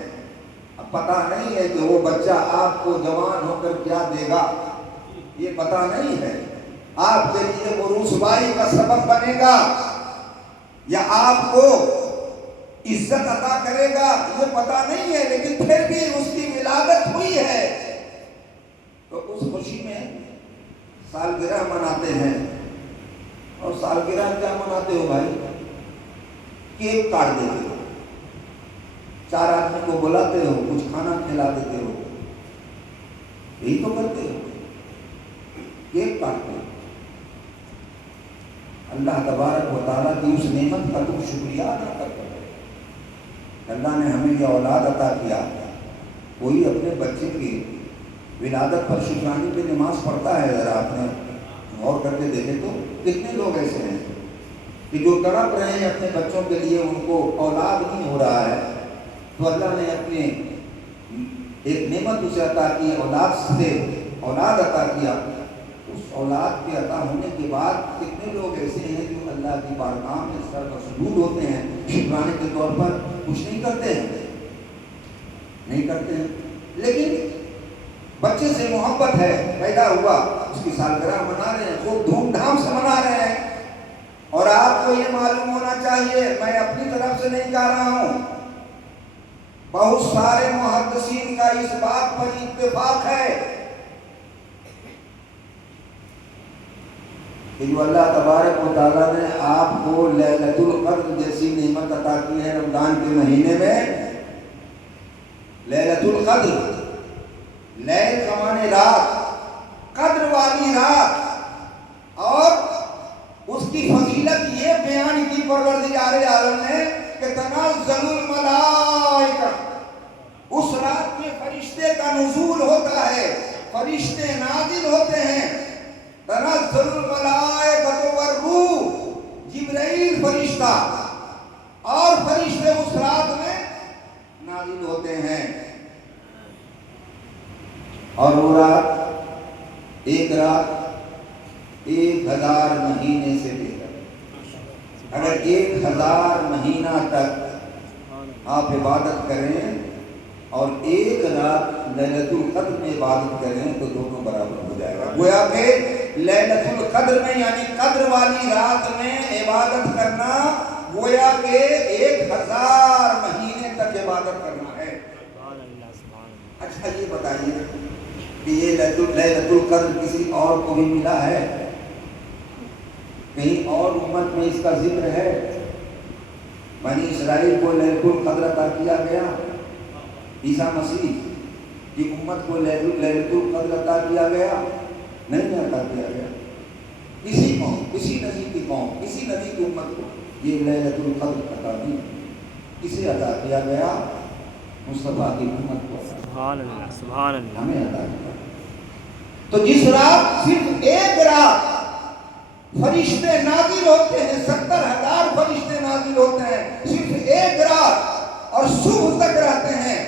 اب پتہ نہیں ہے کہ وہ بچہ آپ کو جوان ہو کر کیا دے گا، یہ پتہ نہیں ہے. آپ کے لیے وہ رسوائی کا سبب بنے گا یا آپ کو عزت عطا کرے گا، یہ پتہ نہیں ہے. لیکن پھر بھی اس کی ولادت ہوئی ہے خوشی میں سالگرہ مناتے ہیں. اور سالگرہ کیا مناتے ہو بھائی؟ کیک کاٹ دیتے ہو, 4 آدمی کو بلاتے ہو, کچھ کھانا کھلا دیتے ہو, یہی تو کرتے ہو, کیک کاٹتے ہو. اللہ تبارک و تعالیٰ کی اس نعمت کا تم شکریہ ادا کرتے ہو. اللہ نے ہمیں یہ اولاد عطا کیا. کوئی اپنے بچے کی ولادت پر شکرانے پہ نماز پڑھتا ہے؟ ذرا آپ نے غور کر کے دیکھے تو کتنے لوگ ایسے ہیں کہ جو تڑپ رہے ہیں اپنے بچوں کے لیے, ان کو اولاد نہیں ہو رہا ہے, تو اللہ نے اپنے ایک نعمت اسے عطا کی, اولاد سے اولاد عطا کیا. اس اولاد کے عطا ہونے کے بعد کتنے لوگ ایسے ہیں جو اللہ کی بارگاہ میں سر مسجود ہوتے ہیں, شکرانے کے طور پر کچھ نہیں کرتے ہیں, نہیں کرتے ہیں. لیکن بچے سے محبت ہے, پیدا ہوا, اس کی سالگرہ منا رہے ہیں, خوب دھوم دھام سے منا رہے ہیں. اور آپ کو یہ معلوم ہونا چاہیے, میں اپنی طرف سے نہیں کہہ رہا ہوں, بہت سارے محدثین کا اس بات پر اتفاق ہے کہ جو اللہ تبارک و تعالیٰ نے آپ کو لیلۃ القدر جیسی نعمت عطا کی ہے رمضان کے مہینے میں. لیلۃ القدر, لیل کا معنی رات, قدر والی رات, اور اس کی فضیلت یہ بیان کی پروردگار عالم نے کہ تنزل الملائکہ, اس رات میں فرشتے کا نزول ہوتا ہے, فرشتے نازل ہوتے ہیں. تنزل الملائکۃ والروح, جبرائیل فرشتہ اور فرشتے اس رات میں نازل ہوتے ہیں. اور وہ رات, ایک رات 1000 مہینے سے لے کر, اگر 1000 مہینہ تک آپ عبادت کریں اور ایک رات لیلۃ القدر میں عبادت کریں تو دونوں برابر ہو جائے گا. گویا کہ لیلۃ القدر میں یعنی قدر والی رات میں عبادت کرنا گویا کہ 1000 مہینے تک عبادت کرنا ہے. اچھا یہ بتائیے کہ یہ لیلۃ القدر کسی اور کو بھی ملا ہے؟ کہیں اور امت میں اس کا ذکر ہے؟ بنی اسرائیل کو لیلۃ القدر عطا کیا گیا, عیسیٰ مسیح کی امت کو لیلۃ القدر عطا کیا گیا؟ نہیں عطا کیا گیا. کسی قوم, کسی نبی کی قوم, کسی نبی کی امت کو یہ لیلۃ القدر عطا نہیں. کسے عطا کیا گیا؟ مصطفیٰ کی امت کو. سبحان اللہ, سبحان اللہ. ہمیں عطا کیا. تو جس رات, صرف ایک رات فرشتے نازل ہوتے ہیں, 70,000 فرشتے نازل ہوتے ہیں, صرف ایک رات, اور صبح تک رہتے ہیں.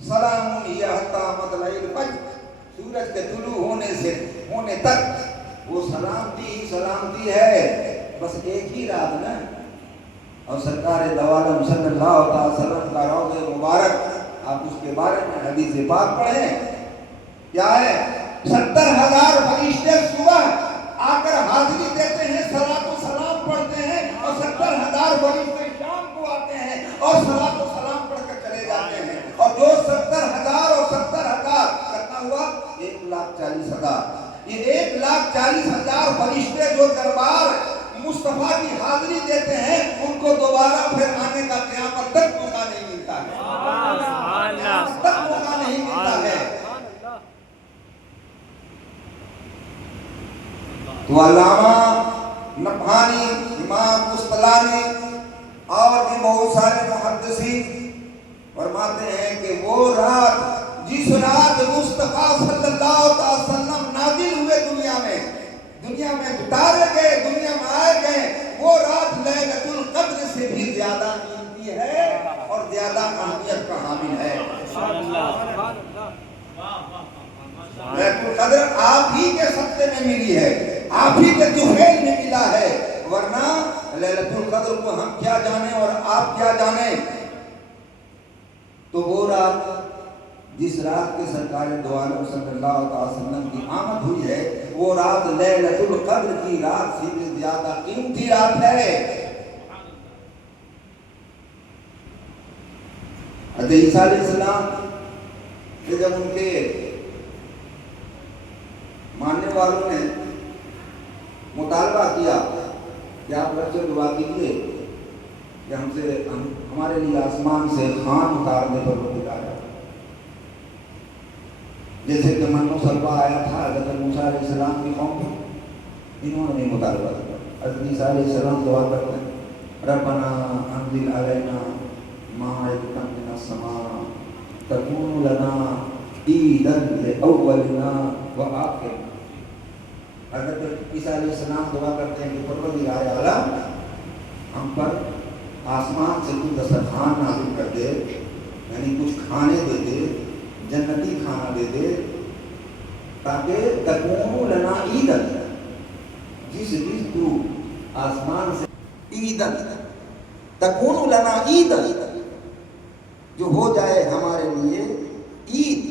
سلام ہی حتی مطلع الفجر, سورج کے طلوع ہونے تک وہ سلامتی ہی سلامتی ہے. بس ایک ہی رات نا. اور سرکار دو عالم صلی اللہ علیہ وسلم کا روضہ مبارک, آپ اس کے بارے میں حدیث پاک پڑھیں, کیا ہے؟ 70,000 فرشتے صبح آ کر حاضری دیتے ہیں, صلاۃ و سلام پڑھتے ہیں, اور 70,000 فرشتے شام کو آتے ہیں اور صلاۃ و سلام پڑھ کر چلے جاتے ہیں. اور جو 70,000 اور 70,000 کتنا ہوا؟ 1,40,000. یہ 1,40,000 فرشتے جو دربار مصطفیٰ کی حاضری دیتے ہیں, ان کو دوبارہ پھر آنے کا قیامت تک موقع نہیں ملتا ہے. قیامت تک موقع نہیں ملتا ہے. تو علامہ نبہانی, امام قسطلانی اور بھی بہت سارے محدثین فرماتے ہیں کہ وہ رات, جس رات مصطفیٰ صلی اللہ علیہ وسلم نازل ہوئے دنیا میں اتارے گئے, دنیا میں آئے گئے, وہ رات لیلۃ القدر سے بھی زیادہ قیمتی ہے اور زیادہ اہمیت کا حامل ہے. لیلۃ القدر آپ ہی کے صدقے میں ملی ہے, آپ ہی کے طفیل میں ملا ہے, ورنہ لیلۃ القدر کو ہم کیا جانیں اور آپ کیا جانیں. تو وہ رات, جس رات کے سرکار دو عالم صلی اللہ علیہ وسلم کی آمد ہوئی ہے, وہ رات لیلۃ القدر کی رات سے بھی زیادہ قیمتی رات ہے. حضرت عیسیٰ علیہ السلام کہ جب ان کے آنے والوں نے مطالبہ کیا کہ آپ بچے دعا کیجیے کہ ہمارے لیے آسمان سے خوان اتارنے پر روک لایا، جیسے کہ من و سلوہ آیا تھا حضرت موسیٰ علیہ السلام کی قوم پر، انہوں نے نہیں مطالبہ کیا۔ حضرت عیسیٰ علیہ السلام دعا کرتے ہیں ربنا انزل علینا مائدۃ من السماء تکون لنا عیدا لاولنا وآخرنا۔ حضرت عیسیٰ علیہ السلام دعا کرتے ہیں کہ پروردگار عالم ہم پر آسمان سے تو دسترخوان نازل کر دے، یعنی کچھ کھانے دے دے، جنتی کھانا دے دے، تاکہ تکون لنا عیدا، جس دن تو آسمان سے عیدا تکون لنا عیدا، جو ہو جائے ہمارے لیے عید۔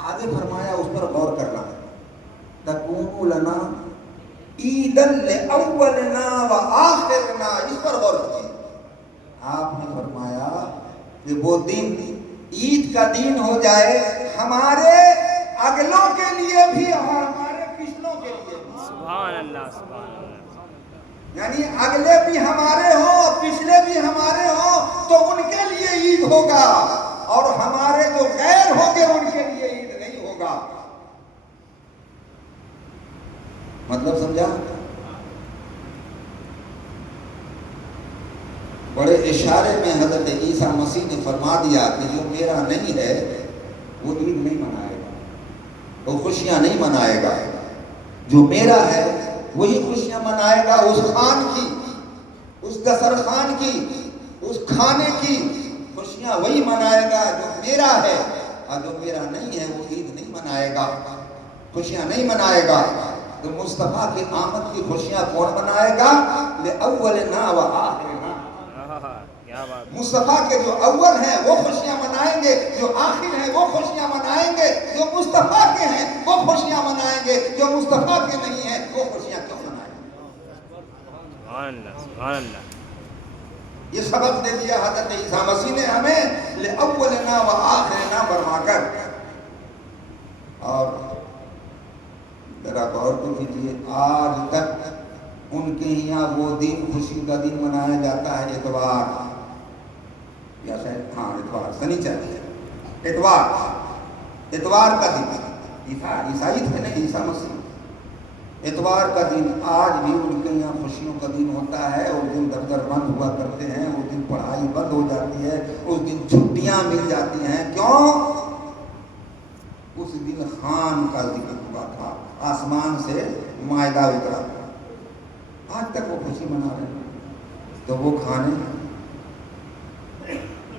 آگے فرمایا اس پر غور کرنا ہے، تکون لنا عیدا لاولنا وآخرنا، اس پر غور کیجیے۔ آپ نے فرمایا کہ وہ دن عید کا دن ہو جائے ہمارے اگلوں کے لیے بھی اور ہمارے پچھلوں کے لیے بھی۔ سبحان اللہ سبحان اللہ۔ یعنی اگلے بھی ہمارے ہوں پچھلے بھی ہمارے ہوں تو ان کے لیے عید ہوگا، اور ہمارے جو غیر ہوں گے ان کے لیے عید نہیں ہوگا۔ مطلب سمجھا؟ بڑے اشارے میں حضرت عیسیٰ مسیح نے فرما دیا کہ جو میرا نہیں ہے وہ عید نہیں منائے گا، وہ خوشیاں نہیں منائے گا، جو میرا ہے وہی خوشیاں منائے گا، اس خوان کی، اس دسترخوان کی، اس کھانے کی خوشیاں وہی منائے گا جو میرا ہے، اور جو میرا نہیں ہے وہ عید نہیں منائے گا، خوشیاں نہیں منائے گا۔ تو مصطفیٰ کی آمد کی خوشیاں کون منائے گا؟ لأولنا وآخرنا، کیا بات۔ مصطفیٰ کے جو اول ہیں وہ خوشیاں منائیں گے، جو آخر ہیں وہ خوشیاں منائیں گے، جو مصطفیٰ کے ہیں وہ خوشیاں منائیں گے، جو مصطفیٰ کے نہیں ہیں وہ خوشیاں کیوں منائیں گے؟ سبحان اللہ سبحان اللہ۔ یہ سبق دے دیا حضرت عیسیٰ مسیح نے ہمیں لأولنا وآخرنا فرما کر۔ اور ذرا غور تو کیجیے، آج تک ان کے یہاں وہ دن خوشی کا دن منایا جاتا ہے اتوار، یا شاید ہاں اتوار، سنیچر، اتوار کا دن، عیسائی تھے نا عیسیٰ مسیح، اتوار کا دن آج بھی ان کے یہاں خوشیوں کا دن ہوتا ہے۔ اس دن دفتر بند ہوا کرتے ہیں، اس دن پڑھائی بند ہو جاتی ہے، اس دن چھٹیاں مل جاتی ہیں۔ کیوں؟ اس دن خوان کا ذکر ہوا تھا، آسمان سے مائدہ اترا، آج تک وہ خوشی منا رہے ہیں۔ تو وہ کھانے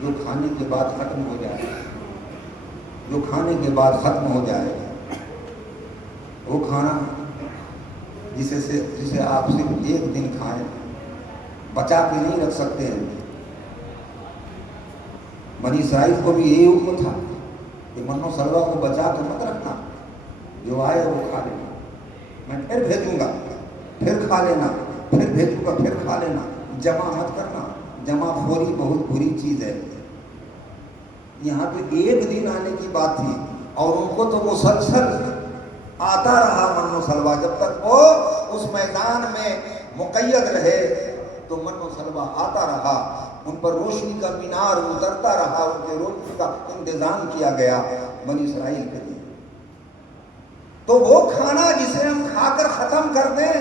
جو کھانے کے بعد ختم ہو جائے، جو کھانے کے بعد ختم ہو جائے، وہ کھانا جسے آپ صرف ایک دن کھائیں، بچا کے نہیں رکھ سکتے ہیں۔ بنی اسرائیل کو بھی یہی حکم تھا کہ من و سلوہ کو بچا کے مت رکھنا، جو آئے وہ کھا لینا، میں پھر بھیجوں گا پھر کھا لینا، پھر بھیجوں گا پھر کھا لینا، جمع مت کرنا، جمع خوری بہت بری چیز ہے۔ یہاں پہ ایک دن آنے کی بات تھی، اور ان کو تو مسلسل آتا رہا من و سلوہ، جب تک وہ اس میدان میں مقید رہے تو من و سلوہ آتا رہا، ان پر روشنی کا مینار اترتا رہا، ان کے روشنی کا انتظام کیا گیا بنی اسرائیل کے لیے۔ تو وہ کھانا جسے ہم کھا کر ختم کر دیں،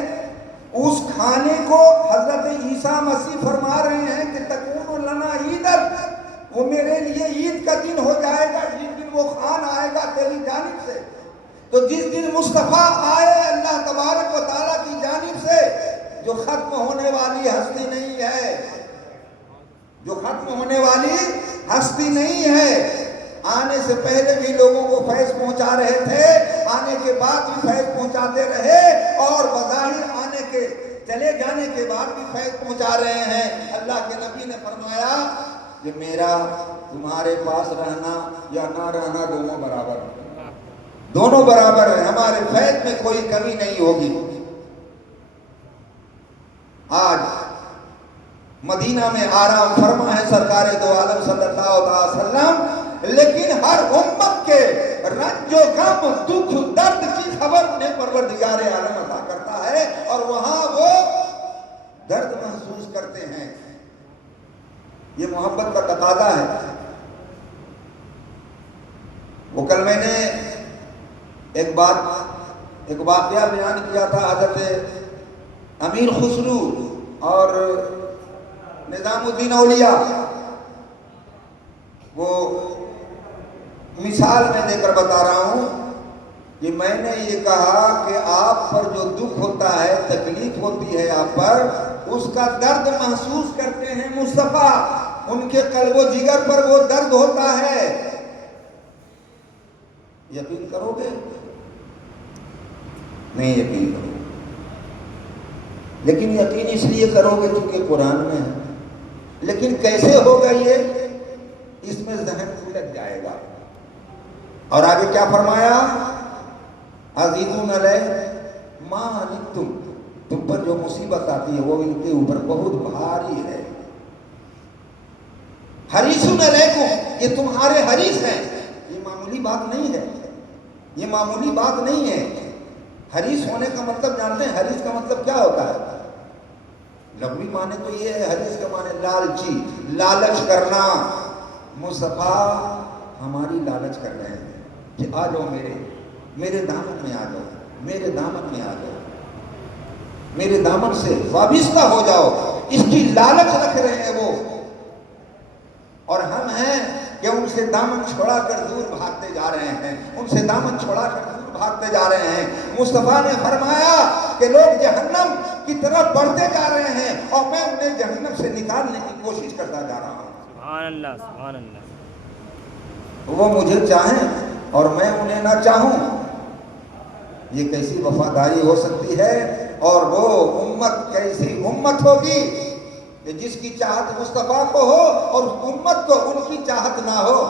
اس کھانے کو حضرت عیسیٰ مسیح فرما رہے ہیں کہ تکون لنا عیدا، وہ میرے لیے عید کا دن ہو جائے گا جس دن وہ خوان آئے گا تیری جانب سے۔ تو جس دن مصطفیٰ آئے اللہ تبارک و تعالیٰ کی جانب سے، جو ختم ہونے والی ہستی نہیں ہے، جو ختم ہونے والی ہستی نہیں ہے، آنے سے پہلے بھی لوگوں کو فیض پہنچا رہے تھے، آنے کے بعد بھی فیض پہنچاتے رہے، اور بظاہر آنے کے چلے جانے کے بعد بھی فیض پہنچا رہے ہیں۔ اللہ کے نبی نے فرمایا کہ میرا تمہارے پاس رہنا یا نہ رہنا دونوں برابر ہے، دونوں برابر ہے، ہمارے فیض میں کوئی کمی نہیں ہوگی۔ آج مدینہ میں آرام فرما ہے سرکار دو عالم صلی اللہ علیہ وسلم، لیکن ہر امت کے رنج و غم، دکھ درد کی خبر پروردگار عالم عطا کرتا ہے اور وہاں وہ درد محسوس کرتے ہیں. یہ محبت کا تقاضا ہے. وہ کل میں نے ایک واقعہ بیان کیا تھا حضرت امیر خسرو اور نظام الدین اولیاء. وہ مثال میں دے کر بتا رہا ہوں کہ میں نے یہ کہا کہ آپ پر جو دکھ ہوتا ہے، تکلیف ہوتی ہے آپ پر، اس کا درد محسوس کرتے ہیں مصطفیٰ. ان کے قلب و جگر پر وہ درد ہوتا ہے. یقین کرو گے؟ نہیں یقین کرو. لیکن یقین اس لیے کرو گے چونکہ قرآن میں ہے. لیکن کیسے ہوگا یہ؟ اس میں ذہن الجھ جائے گا. اور آگے کیا فرمایا؟ عزیزٌ علیہ ما عنتم، تم پر جو مصیبت آتی ہے وہ ان کے اوپر بہت بھاری ہے. حریصٌ علیکم، یہ تمہارے حریص ہیں. یہ معمولی بات نہیں ہے. یہ معمولی بات نہیں ہے. حریص ہونے کا مطلب جانتے ہیں؟ حریص کا مطلب کیا ہوتا ہے؟ لغوی معنی تو یہ ہے. حریص کا معنی لالچی، لالچ کرنا. مصطفیٰ ہماری لالچ کر رہے ہیں کہ آ جاؤ میرے دامن میں آ جاؤ، میرے دامن میں آ جاؤ، میرے دامن سے وابستہ ہو جاؤ. اس کی لالچ رکھ رہے ہیں وہ. اور ہم ہیں کہ ان سے دامن چھوڑا کر دور بھاگتے جا رہے ہیں. ان سے دامن چھوڑا کر دور بھاگتے جا رہے ہیں. مصطفیٰ نے فرمایا کہ لوگ جہنم کی طرف بڑھتے جا رہے ہیں اور میں انہیں جہنم سے نکالنے کی کوشش کرتا جا رہا ہوں. سبحان اللہ، سبحان اللہ. وہ مجھے چاہیں اور میں انہیں نہ چاہوں، یہ کیسی وفاداری ہو سکتی ہے؟ اور وہ امت کیسی امت ہوگی کہ جس کی چاہت مصطفیٰ کو ہو اور امت کو ان کی چاہت نہ ہو.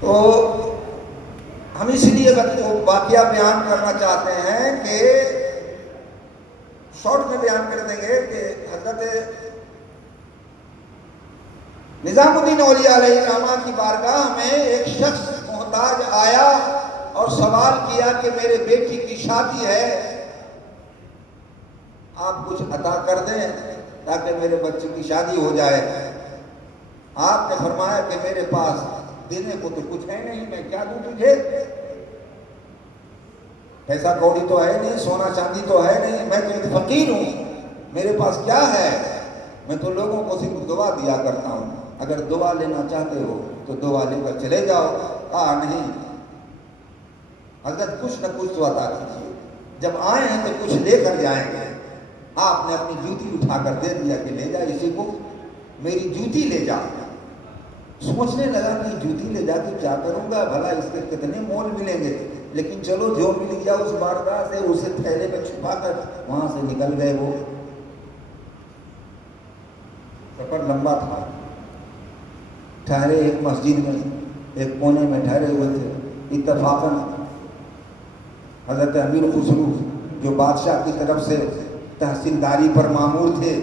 تو ہم اس لیے واقعہ بیان کرنا چاہتے ہیں کہ شارٹ میں بیان کر دیں گے کہ حضرت نظام الدین اولیاء علیہ السلام کی بارگاہ میں ایک شخص محتاج آیا اور سوال کیا کہ میرے بیٹی کی شادی ہے، آپ کچھ عطا کر دیں تاکہ میرے بچے کی شادی ہو جائے. آپ نے فرمایا کہ میرے پاس دینے کو تو کچھ ہے نہیں، میں کیا دوں تجھے؟ پیسہ کوڑی تو ہے نہیں، سونا چاندی تو ہے نہیں، میں تو ایک فقیر ہوں. میرے پاس کیا ہے؟ میں تو لوگوں کو صرف دعا دیا کرتا ہوں. اگر دعا لینا چاہتے ہو تو دعا لے کر چلے جاؤ. نہیں حضرت کچھ نہ کچھ تو عطا کیجیے. جب آئے ہیں تو کچھ لے کر جائیں گے. آپ نے اپنی جوتی اٹھا کر دے دیا کہ لے جا اسی کو، میری جوتی لے جا. سوچنے لگا کہ جوتی لے جا کے کیا کروں گا، بھلا اس کے کتنے مول ملیں گے. لیکن چلو جو مل گیا اس بارگاہ سے اسے تھیلے میں چھپا کر وہاں سے نکل گئے. وہ سفر لمبا تھا. ٹھہرے ایک مسجد میں، ایک کونے میں ٹھہرے ہوئے تھے. اتفاقاً حضرت امیر خسرو جو بادشاہ کی طرف سے تحصیلداری پر مامور تھے،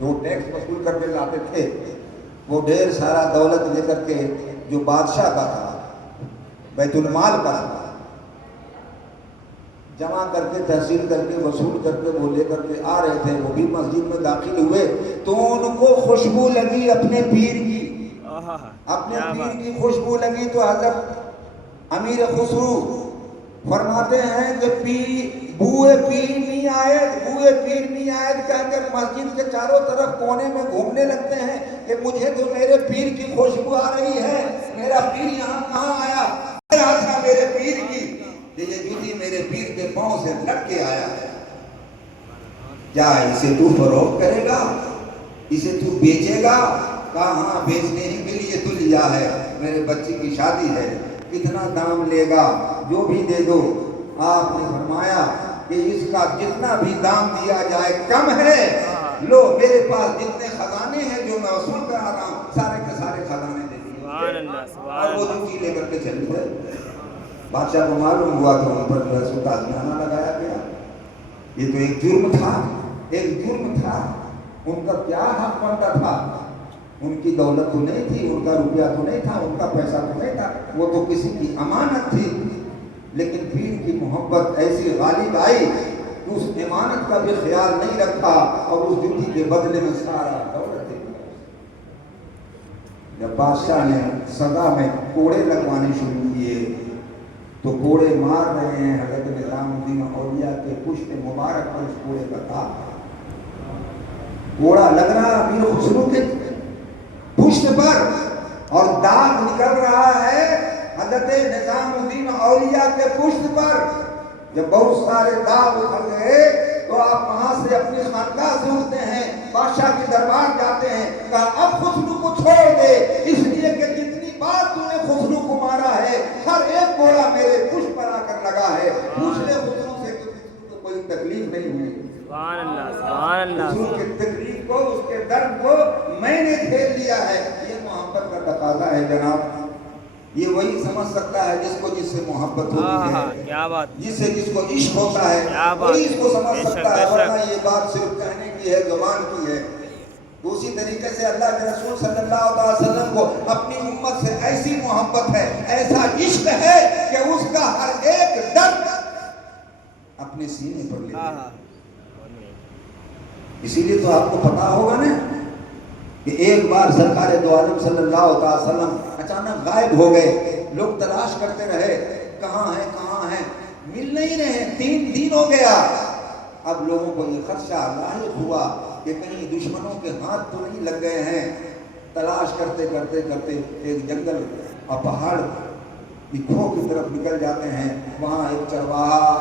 جو ٹیکس وصول کر کے لاتے تھے، وہ ڈھیر سارا دولت لے کر کے جو بادشاہ کا تھا، بیت المال کا تھا، جمع کر کے تحصیل کر کے وصول کر کے وہ لے کر کے آ رہے تھے. وہ بھی مسجد میں داخل ہوئے تو ان کو خوشبو لگی اپنے پیر کی، اپنے پیر کی خوشبو لگی. تو حضرت امیر خسرو فرماتے ہیں کہ بوئے پیر نہیں آئے، بوئے پیر نہیں آئے کہہ کر مسجد کے چاروں طرف کونے میں گھومنے لگتے ہیں کہ مجھے تو میرے پیر کی خوشبو آ رہی ہے. میرا پیر یہاں کہاں آیا؟ تھا میرے پیر کی، یہ جوتی میرے پیر کے پاؤں سے لٹ کے آیا ہے. کیا اسے تو فروخت کرے گا؟ اسے تو بیچے گا؟ کہا ہاں بیچنے ہی کے لیے تو لیا ہے، میرے بچے کی شادی ہے. کتنا دام لے گا؟ جو بھی دے دو. آپ نے فرمایا کہ اس کا جتنا بھی دام دیا جائے کم ہے. لو میرے پاس جتنے خزانے ہیں جو میں وصول کرا رہا ہوں سارے کے سارے خزانے دے دیے. اور وہ جوتی لے کر کے چلی گئے. بادشاہ کو معلوم ہوا تو ان پر جو ہے سو تازیانہ لگایا گیا. یہ تو ایک جرم تھا، ایک جرم تھا. ان کا کیا حق بنتا تھا ان کی دولت تو نہیں تھی، ان کا روپیہ تو نہیں تھا، ان کا پیسہ تو نہیں تھا، وہ تو کسی کی امانت تھی، لیکن دین کی محبت ایسی غالب آئی کہ اس امانت کا بھی خیال نہیں رکھا اور اس ڈیوٹی کے بدلے میں سارا دولت دے دیا۔ جب بادشاہ نے سزا میں کوڑے لگوانے شروع کیے تو کوڑے مار رہے ہیں حضرت نظام الدین اولیاء کے پشت مبارک پر، اس کوڑے کا داغ کوڑا لگ رہا امیر خسرو کے پشت پر اور داغ نکل رہا ہے حضرت نظام الدین اولیاء کے پشت پر۔ جب بہت سارے داغ اکھڑ گئے تو آپ وہاں سے اپنی خانقاہ سے اٹھتے ہیں، بادشاہ کے دربار جاتے ہیں، کہا اب خسرو کو چھوڑ دے، اس لیے کہ جتنی بار تو نے خسرو کو مارا ہے ہر ایک کوڑا میرے پشت پر آ کر لگا ہے، پوچھ لے خسرو سے کہ خسرو کو کوئی تکلیف نہیں ہوئی۔ سبحان اللہ، سبحان اللہ۔ خسرو کی تکلیف کو، اس کے درد کو میں نے جھیل لیا ہے۔ یہ محبت کا تقاضا ہے جناب۔ یہ وہی سمجھ سکتا ہے جس سے محبت ہوتی ہے، کیا بات، جس کو عشق ہوتا ہے، وہی اس کو سمجھ سکتا ہے، ورنہ یہ بات صرف کہنے کی ہے، زبان کی ہے۔ اسی طریقے سے اللہ کے رسول صلی اللہ علیہ وسلم کو اپنی امت سے ایسی محبت ہے، ایسا عشق ہے کہ اس کا ہر ایک درد اپنے سینے پر لے لیا۔ اسی لیے تو آپ کو پتا ہوگا نا کہ ایک بار سرکار دو عالم صلی اللہ علیہ وسلم اچانک غائب ہو گئے، لوگ تلاش کرتے رہے کہاں ہیں، مل نہیں رہے، 3 دن ہو گیا۔ اب لوگوں کو یہ خدشہ لاحق ہوا کہ کہیں دشمنوں کے ہاتھ تو نہیں لگ گئے ہیں۔ تلاش کرتے ایک جنگل اور پہاڑ کی کھو کی طرف نکل جاتے ہیں، وہاں ایک چرواہا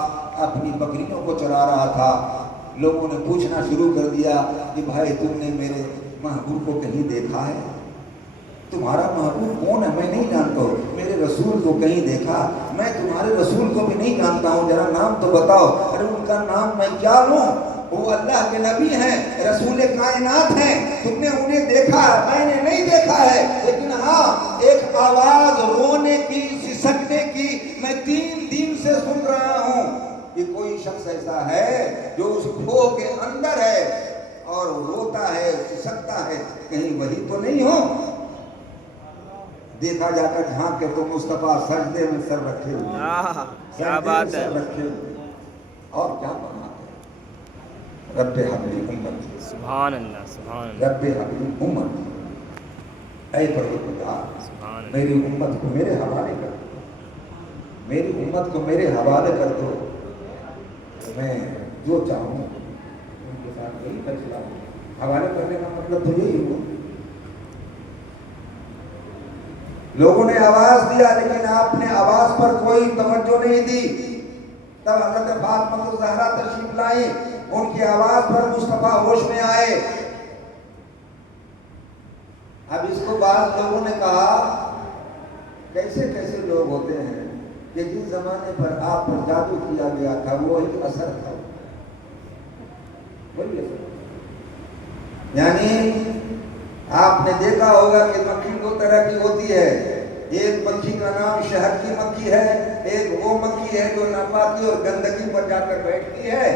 اپنی بکریوں کو چرا رہا تھا۔ لوگوں نے پوچھنا شروع کر دیا کہ بھائی تم نے میرے محبوب کو کہیں دیکھا ہے؟ تمہارا محبوب کون ہے؟ میں نہیں جانتا ہوں۔ میرے رسول کو کہیں دیکھا؟ میں تمہارے رسول کو بھی نہیں جانتا ہوں، ذرا نام تو بتاؤ۔ ارے ان کا نام میں کیا لوں؟ وہ اللہ کے نبی ہیں، رسول کائنات ہیں، تم نے انہیں دیکھا ہے؟ میں نے نہیں دیکھا ہے، لیکن ہاں ایک آواز رونے کی، سسکنے کی میں 3 دن سے سن رہا ہوں کہ کوئی شخص ایسا ہے جو اس کھو کے اندر ہے اور روتا ہے، سسکتا ہے، کہیں وہی تو نہیں ہو؟ دیکھا جا کر جھانک کے تو مصطفیٰ سجدے میں سر رکھے ہوئے، کیا بات ہے، اور کیا بناتے ہیں؟ رب حبلی امت، سبحان اللہ، سبحان اللہ، رب حبلی امت، اے پروردگار میری امت کو میرے حوالے کر دو، میری امت کو میرے حوالے کر دو، میں جو چاہوں ان کے ساتھ یہی فیصلہ ہوں۔ حوالے کرنے کا مطلب تو یہی ہوا۔ لوگوں نے آواز دیا لیکن آپ نے آواز پر کوئی توجہ نہیں دی۔ تب حضرت فاطمہ الزہرا تشریف لائی، ان کی آواز پر مصطفیٰ ہوش میں آئے۔ اب اس کو بعض لوگوں نے کہا کیسے لوگ ہوتے ہیں کہ جس زمانے پر آپ پر جادو کیا گیا تھا وہی اثر تھا، وہی اثر۔ یعنی آپ نے دیکھا ہوگا کہ مکھی 2 طرح کی ہوتی ہے، ایک مکھی کا نام شہد کی مکھی ہے، ایک وہ مکھی ہے جو ناپاکی اور گندگی پر جا کر بیٹھتی ہے،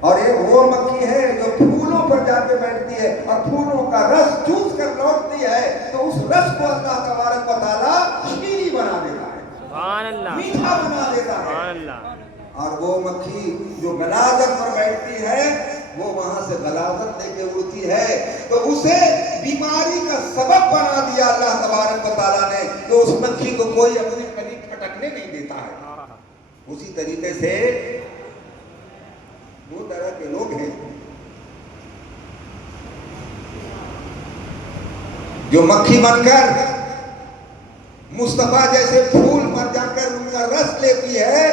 اور ایک وہ مکھی ہے جو پھولوں پر جا کے بیٹھتی ہے اور پھولوں کا رس چوس کر لوٹتی ہے، تو اس رس کو اللہ تبارک و تعالیٰ شیریں بنا دیتا ہے، سبحان اللہ، میٹھا بنا دیتا ہے۔ سبحان اللہ۔ اور وہ مکھی جو غلاظت پر بیٹھتی ہے وہ وہاں سے غلاظت لے کے اڑتی ہے، تو اسے بیماری کا سبب بنا دیا اللہ تبارک و تعالیٰ نے، کہ اس مکھی کو کوئی اپنے قریب پھٹکنے نہیں دیتا ہے۔ اسی طریقے سے 2 طرح کے لوگ ہیں، جو مکھی بن کر مصطفیٰ جیسے پھول پر جا کر ان کا رس لیتی ہے،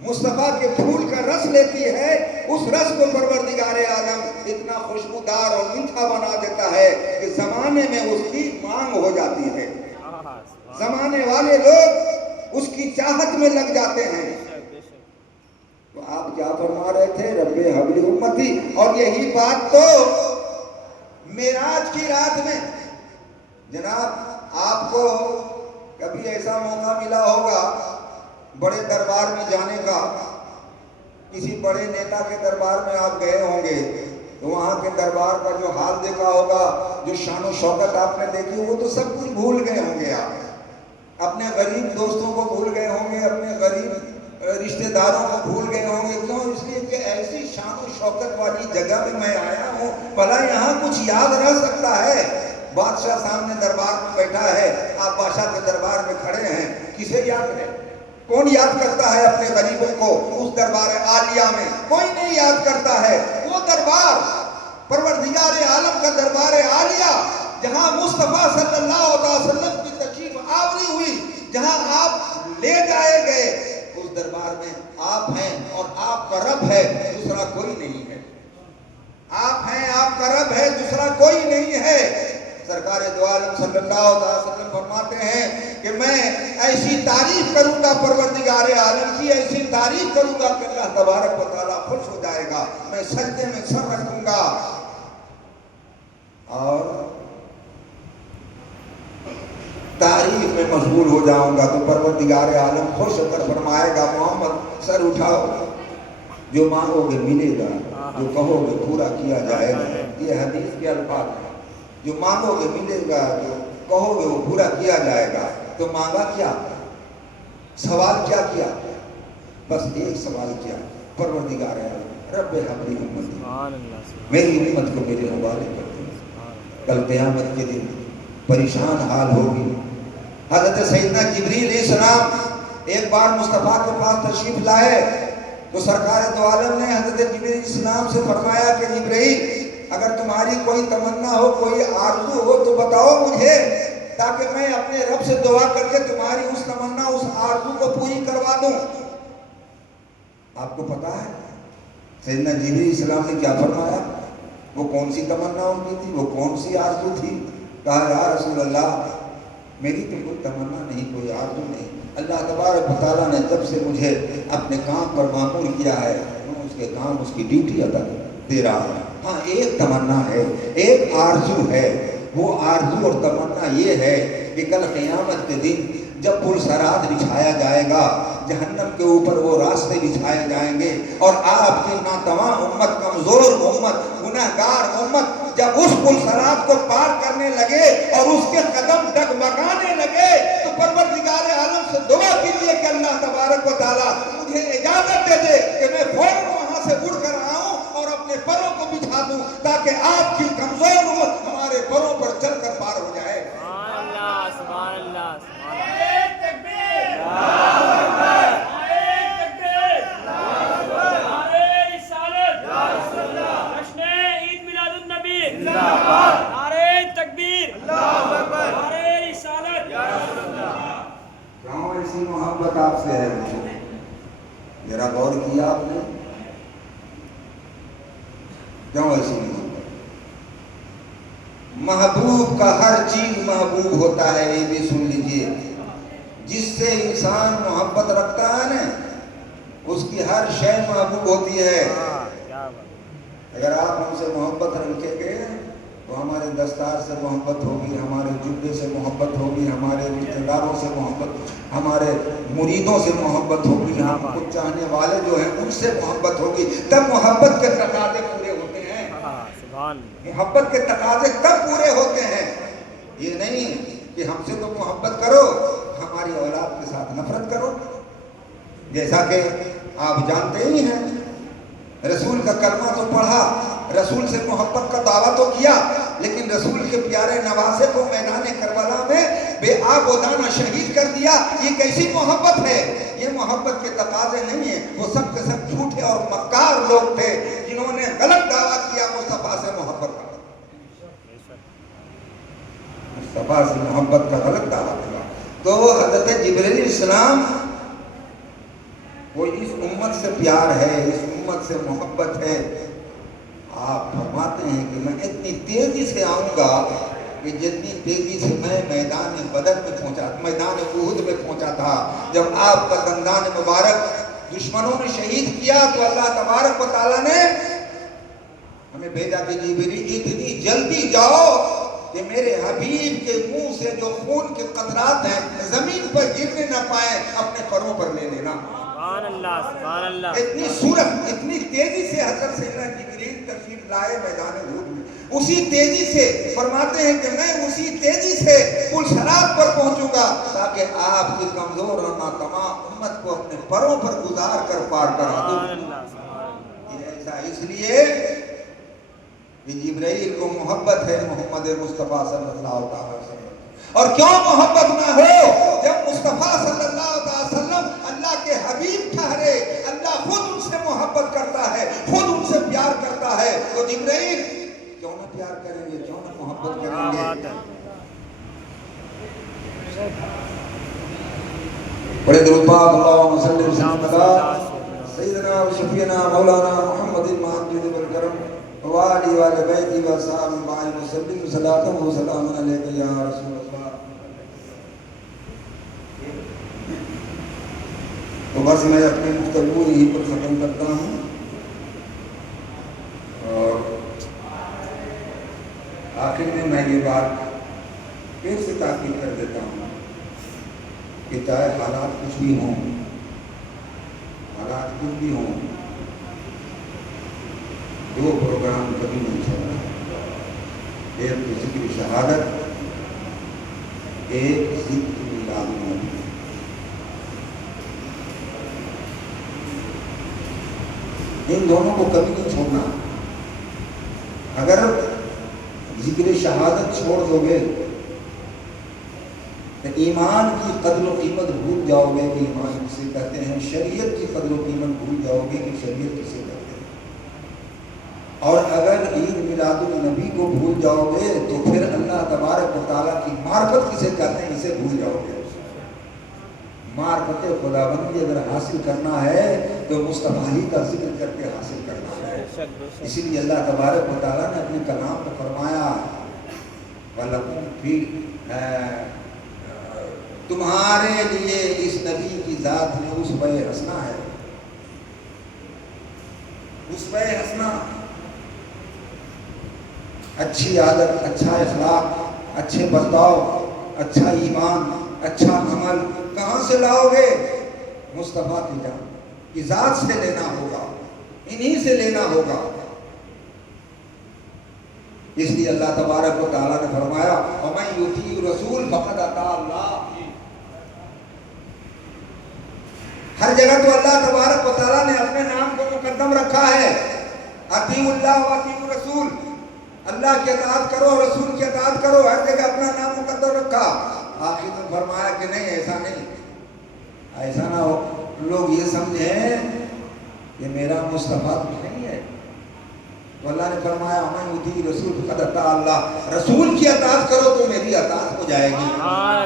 مصطفیٰ کے پھول کا رس لیتی ہے، اس رس کو پروردگار عالم اتنا خوشبودار اور میٹھا بنا دیتا ہے کہ زمانے میں اس کی مانگ ہو جاتی ہے، زمانے والے لوگ اس کی چاہت میں لگ جاتے ہیں۔ تو آپ کیا فرما رہے تھے؟ رب حبلی امتی۔ اور یہی بات تو معراج کی رات میں، جناب آپ کو کبھی ایسا موقع ملا ہوگا بڑے دربار میں جانے کا، کسی بڑے نیتا کے دربار میں آپ گئے ہوں گے، تو وہاں کے دربار کا جو حال دیکھا ہوگا، جو شان و شوکت آپ نے دیکھی وہ تو سب کچھ بھول گئے ہوں گے آپ، اپنے غریب دوستوں کو بھول گئے ہوں گے، اپنے غریب رشتہ داروں کو بھول گئے ہوں گے. کیوں؟ اس لیے کہ ایسی شان و شوکت والی جگہ میں آیا ہوں، بھلا یہاں کچھ یاد رہ سکتا ہے؟ بادشاہ سامنے دربار میں بیٹھا ہے، آپ بادشاہ کے دربار میں کھڑے ہیں، کسے یاد ہے؟ کون یاد کرتا ہے اپنے غریبوں کو اس دربار عالیہ میں؟ کوئی نہیں یاد کرتا ہے. وہ دربار پروردگار عالم کا دربار عالیہ، جہاں مصطفیٰ صلی اللہ علیہ وسلم کی تشریف آوری ہوئی، جہاں آپ لے جائے گئے، اس دربار میں آپ ہیں اور آپ کا رب ہے، دوسرا کوئی نہیں ہے. آپ ہیں، آپ کا رب ہے، دوسرا کوئی نہیں ہے. سرکار دو عالم صلی اللہ علیہ وسلم فرماتے ہیں کہ میں ایسی تعریف کروں گا پروردگار عالم کی، ایسی تعریف کروں گا کہ اللہ تبارک و تعالیٰ خوش ہو جائے گا. میں سجدے میں سر رکھوں گا اور تعریف میں مشغول ہو جاؤں گا، تو پروردگار عالم خوش ہو کر فرمائے گا محمد سر اٹھاؤ، جو مانگو گے ملے گا، جو کہو گے پورا کیا جائے گا. یہ حدیث کے الفاظ ہیں. جو مانگو گے ملے گا، جو کہو گے وہ پورا کیا جائے گا. تو مانگا کیا؟ سوال کیا کیا؟ بس ایک سوال کیا، پروردگار رب حبلی امتی، میری امت کو میرے حوالے کر دے. کل قیامت کے دن پریشان حال ہوگی. حضرت سیدنا جبریل علیہ السلام ایک بار مصطفیٰ کے پاس تشریف لائے تو سرکار دو عالم نے حضرت جبریل علیہ السلام سے فرمایا کہ جبریل، اگر تمہاری کوئی تمنا ہو، کوئی آرزو ہو تو بتاؤ مجھے، تاکہ میں اپنے رب سے دعا کر کے تمہاری اس تمنا، اس آرزو کو پوری کروا دوں. آپ کو پتا ہے سیدنا جبریل علیہ السلام نے کیا فرمایا؟ وہ کون سی تمنا ان کی تھی، وہ کون سی آرزو تھی؟ کہا یا رسول اللہ میری تو کوئی تمنا نہیں، کوئی آرزو نہیں. اللہ تبارک و تعالیٰ نے جب سے مجھے اپنے کام پر معمور کیا ہے، میں اس کے کام، اس کی ڈیوٹی ادا دے رہا ہوں. ہاں ایک تمنا ہے، ایک آرزو ہے. وہ آرزو اور تمنا یہ ہے کہ کل قیامت کے دن جب پل صراط بچھایا جائے گا، جہنم کے اوپر وہ راستے بچھائے جائیں گے، اور آپ کی ناتواں امت، کمزور امت، گنہگار امت جب اس پل صراط کو پار کرنے لگے اور اس کے قدم ڈگمگانے لگے، تو پروردگار عالم سے دعا کیجیے کہ اللہ تبارک و تعالیٰ مجھے اجازت دے دے کہ میں فوراً وہاں سے اٹھ کر آؤں اور اپنے پروں کو بچھا دوں، تاکہ آپ کی کمزور امت ہمارے پروں پر چل کر پار ہو جائے. سبحان اللہ، سبحان اللہ، سبحان اللہ. کیوں ایسی محبت آپ سے ہے مجھے؟ ذرا غور کیا آپ نے؟ کیوں ایسی محبت؟ محبوب کا ہر چیز محبوب ہوتا ہے. یہ بھی سن لیجئے، جس سے انسان محبت رکھتا ہے نا، اس کی ہر شے محبوب ہوتی ہے. اگر آپ ہم سے محبت رکھیں گے تو ہمارے دستار سے محبت ہوگی، ہمارے جبے سے محبت ہوگی، ہمارے رشتہ داروں سے محبت، ہمارے مریدوں سے محبت ہوگی، ہم کو چاہنے والے جو ہیں ان سے محبت ہوگی. تب محبت کے تقاضے پورے ہوتے ہیں. محبت کے تقاضے تب پورے ہوتے ہیں. یہ نہیں کہ ہم سے تو محبت کرو، ہماری اولاد کے ساتھ نفرت کرو. جیسا کہ آپ جانتے ہی ہیں، رسول کا کلمہ تو پڑھا، رسول سے محبت کا دعویٰ تو کیا، لیکن رسول کے پیارے نواسے کو میدان کربلا میں بے آب و دانہ شہید کر دیا. یہ کیسی محبت ہے؟ یہ محبت کے تقاضے نہیں ہیں. وہ سب کے سب جھوٹے اور مکار لوگ تھے جنہوں نے غلط دعویٰ کیا مصطفیٰ سے محبت کا. مصطفیٰ سے محبت کا غلط دعویٰ کیا. تو حضرت جبریل علیہ السلام وہ اس امت سے پیار ہے، اس امت سے محبت ہے. آپ فرماتے ہیں کہ میں اتنی تیزی سے آؤں گا کہ جتنی تیزی سے میں میدان بدر میں پہنچا، میدان احد میں پہنچا تھا، جب آپ کا دندان مبارک دشمنوں نے شہید کیا، تو اللہ تبارک و تعالیٰ نے ہمیں بھیجا کہ جبریل اتنی جلدی جاؤ کہ میرے حبیب کے منہ سے جو خون کے قطرات ہیں زمین پر گرنے نہ پائیں، اپنے پروں پر لے لینا. سبحان اللہ، سبحان اللہ. اتنی صورت، اتنی تیزی سے حضرت سیدنا جبریل تشریف لائے میدان احد میں. اسی تیزی سے فرماتے ہیں کہ میں اسی تیزی سے پل صراط پر پہنچوں گا تاکہ آپ کی کمزور اور ناتمام امت کو اپنے پروں پر گزار کر پار کرا دوں۔ سبحان اللہ سبحان اللہ۔ یہ ایسا اس لیے کہ جبرائیل کو محبت ہے محمد مصطفیٰ صلی اللہ علیہ وسلم، اور کیوں محبت نہ ہو جب مصطفیٰ صلی اللہ علیہ وسلم اللہ کے حبیب ٹھہرے، اللہ خود ان سے محبت کرتا ہے، خود ان سے پیار کرتا ہے، تو جبرائیل کیوں نہ پیار کریں گے، کیوں نہ محبت کریں گے؟ بڑے درود پاک اللہم صلی اللہ علیہ سیدنا و شفینا مولانا محمد المعجد والکرم وآلہ وآلہ بیتی و صحابہ معین وسلم صلاة و سلام علیکہ یا رسول اللہ۔ تو بس میں اپنی گفتگو یہیں پر ختم کرتا ہوں، اور آخر میں یہ بات پھر سے تاکید کر دیتا ہوں کہ چاہے حالات کچھ بھی ہوں، حالات کچھ بھی ہوں، دو پروگرام کبھی نہیں چھوڑنا، ایک ذکر شہادت، ایک ذکر میلاد النبی۔ ان دونوں کو کبھی نہیں چھوڑنا۔ اگر ذکر شہادت چھوڑ دو گے تو ایمان کی قدر و قیمت بھول جاؤ گے کہ ایمان کسے کہتے ہیں، شریعت کی قدر و قیمت بھول جاؤ گے کہ شریعت کسے کہتے ہیں، اور اگر عید میلاد النبی کو بھول جاؤ گے تو پھر اللہ تبارک و تعالیٰ کی معرفت کسے کہتے ہیں اسے بھول جاؤ گے۔ معرفت خداوندی اگر حاصل کرنا ہے تو مصطفیٰ ہی کا ذکر کر کے حاصل کرنا ہے۔ اسی لیے اللہ تبارک و تعالیٰ نے اپنے کلام میں فرمایا وَلَكُمْ فِي تمہارے لیے اس نبی کی ذات میں اسوہ حسنہ ہے، اسوہ حسنہ، اچھی عادت، اچھا اخلاق، اچھے برتاؤ، اچھا ایمان، اچھا عمل کہاں سے لاؤ گے؟ مصطفیٰ کی جان کی ذات سے لینا ہوگا، انہی سے لینا ہوگا۔ اس لیے اللہ تبارک و تعالیٰ نے فرمایا وَمَن يُطِیعِ الرَّسُولَ فَقَدْ أَطَاعَ اللَّهَ۔ ہر جگہ تو اللہ تبارک و تعالیٰ نے اپنے نام کو مقدم رکھا ہے، اطیعوا اللہ واطیعوا الرسول، اللہ کی اطاعت کرو، رسول کی اطاعت کرو، ہر جگہ اپنا نام مقدم رکھا۔ آخر میں فرمایا کہ نہیں، ایسا نہیں، ایسا نہ ہو لوگ یہ سمجھیں کہ میرا مصطفیٰ نہیں ہے، تو اللہ نے فرمایا من یطیع الرسول فقد اطاع اللہ، رسول کی اطاعت کرو تو میری اطاعت ہو جائے گی،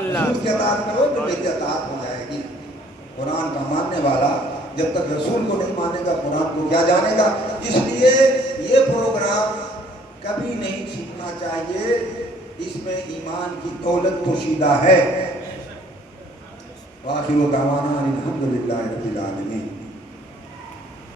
رسول کی اطاعت کرو تو میری اطاعت ہو جائے گی۔ قرآن کا ماننے والا جب تک رسول کو نہیں مانے گا قرآن کو کیا جانے گا؟ اس لیے یہ پروگرام کبھی نہیں چھوٹنا چاہیے، اس میں ایمان کی دولت پوشیدہ ہے۔ وآخر دعوانا الحمدللہ رب العالمین۔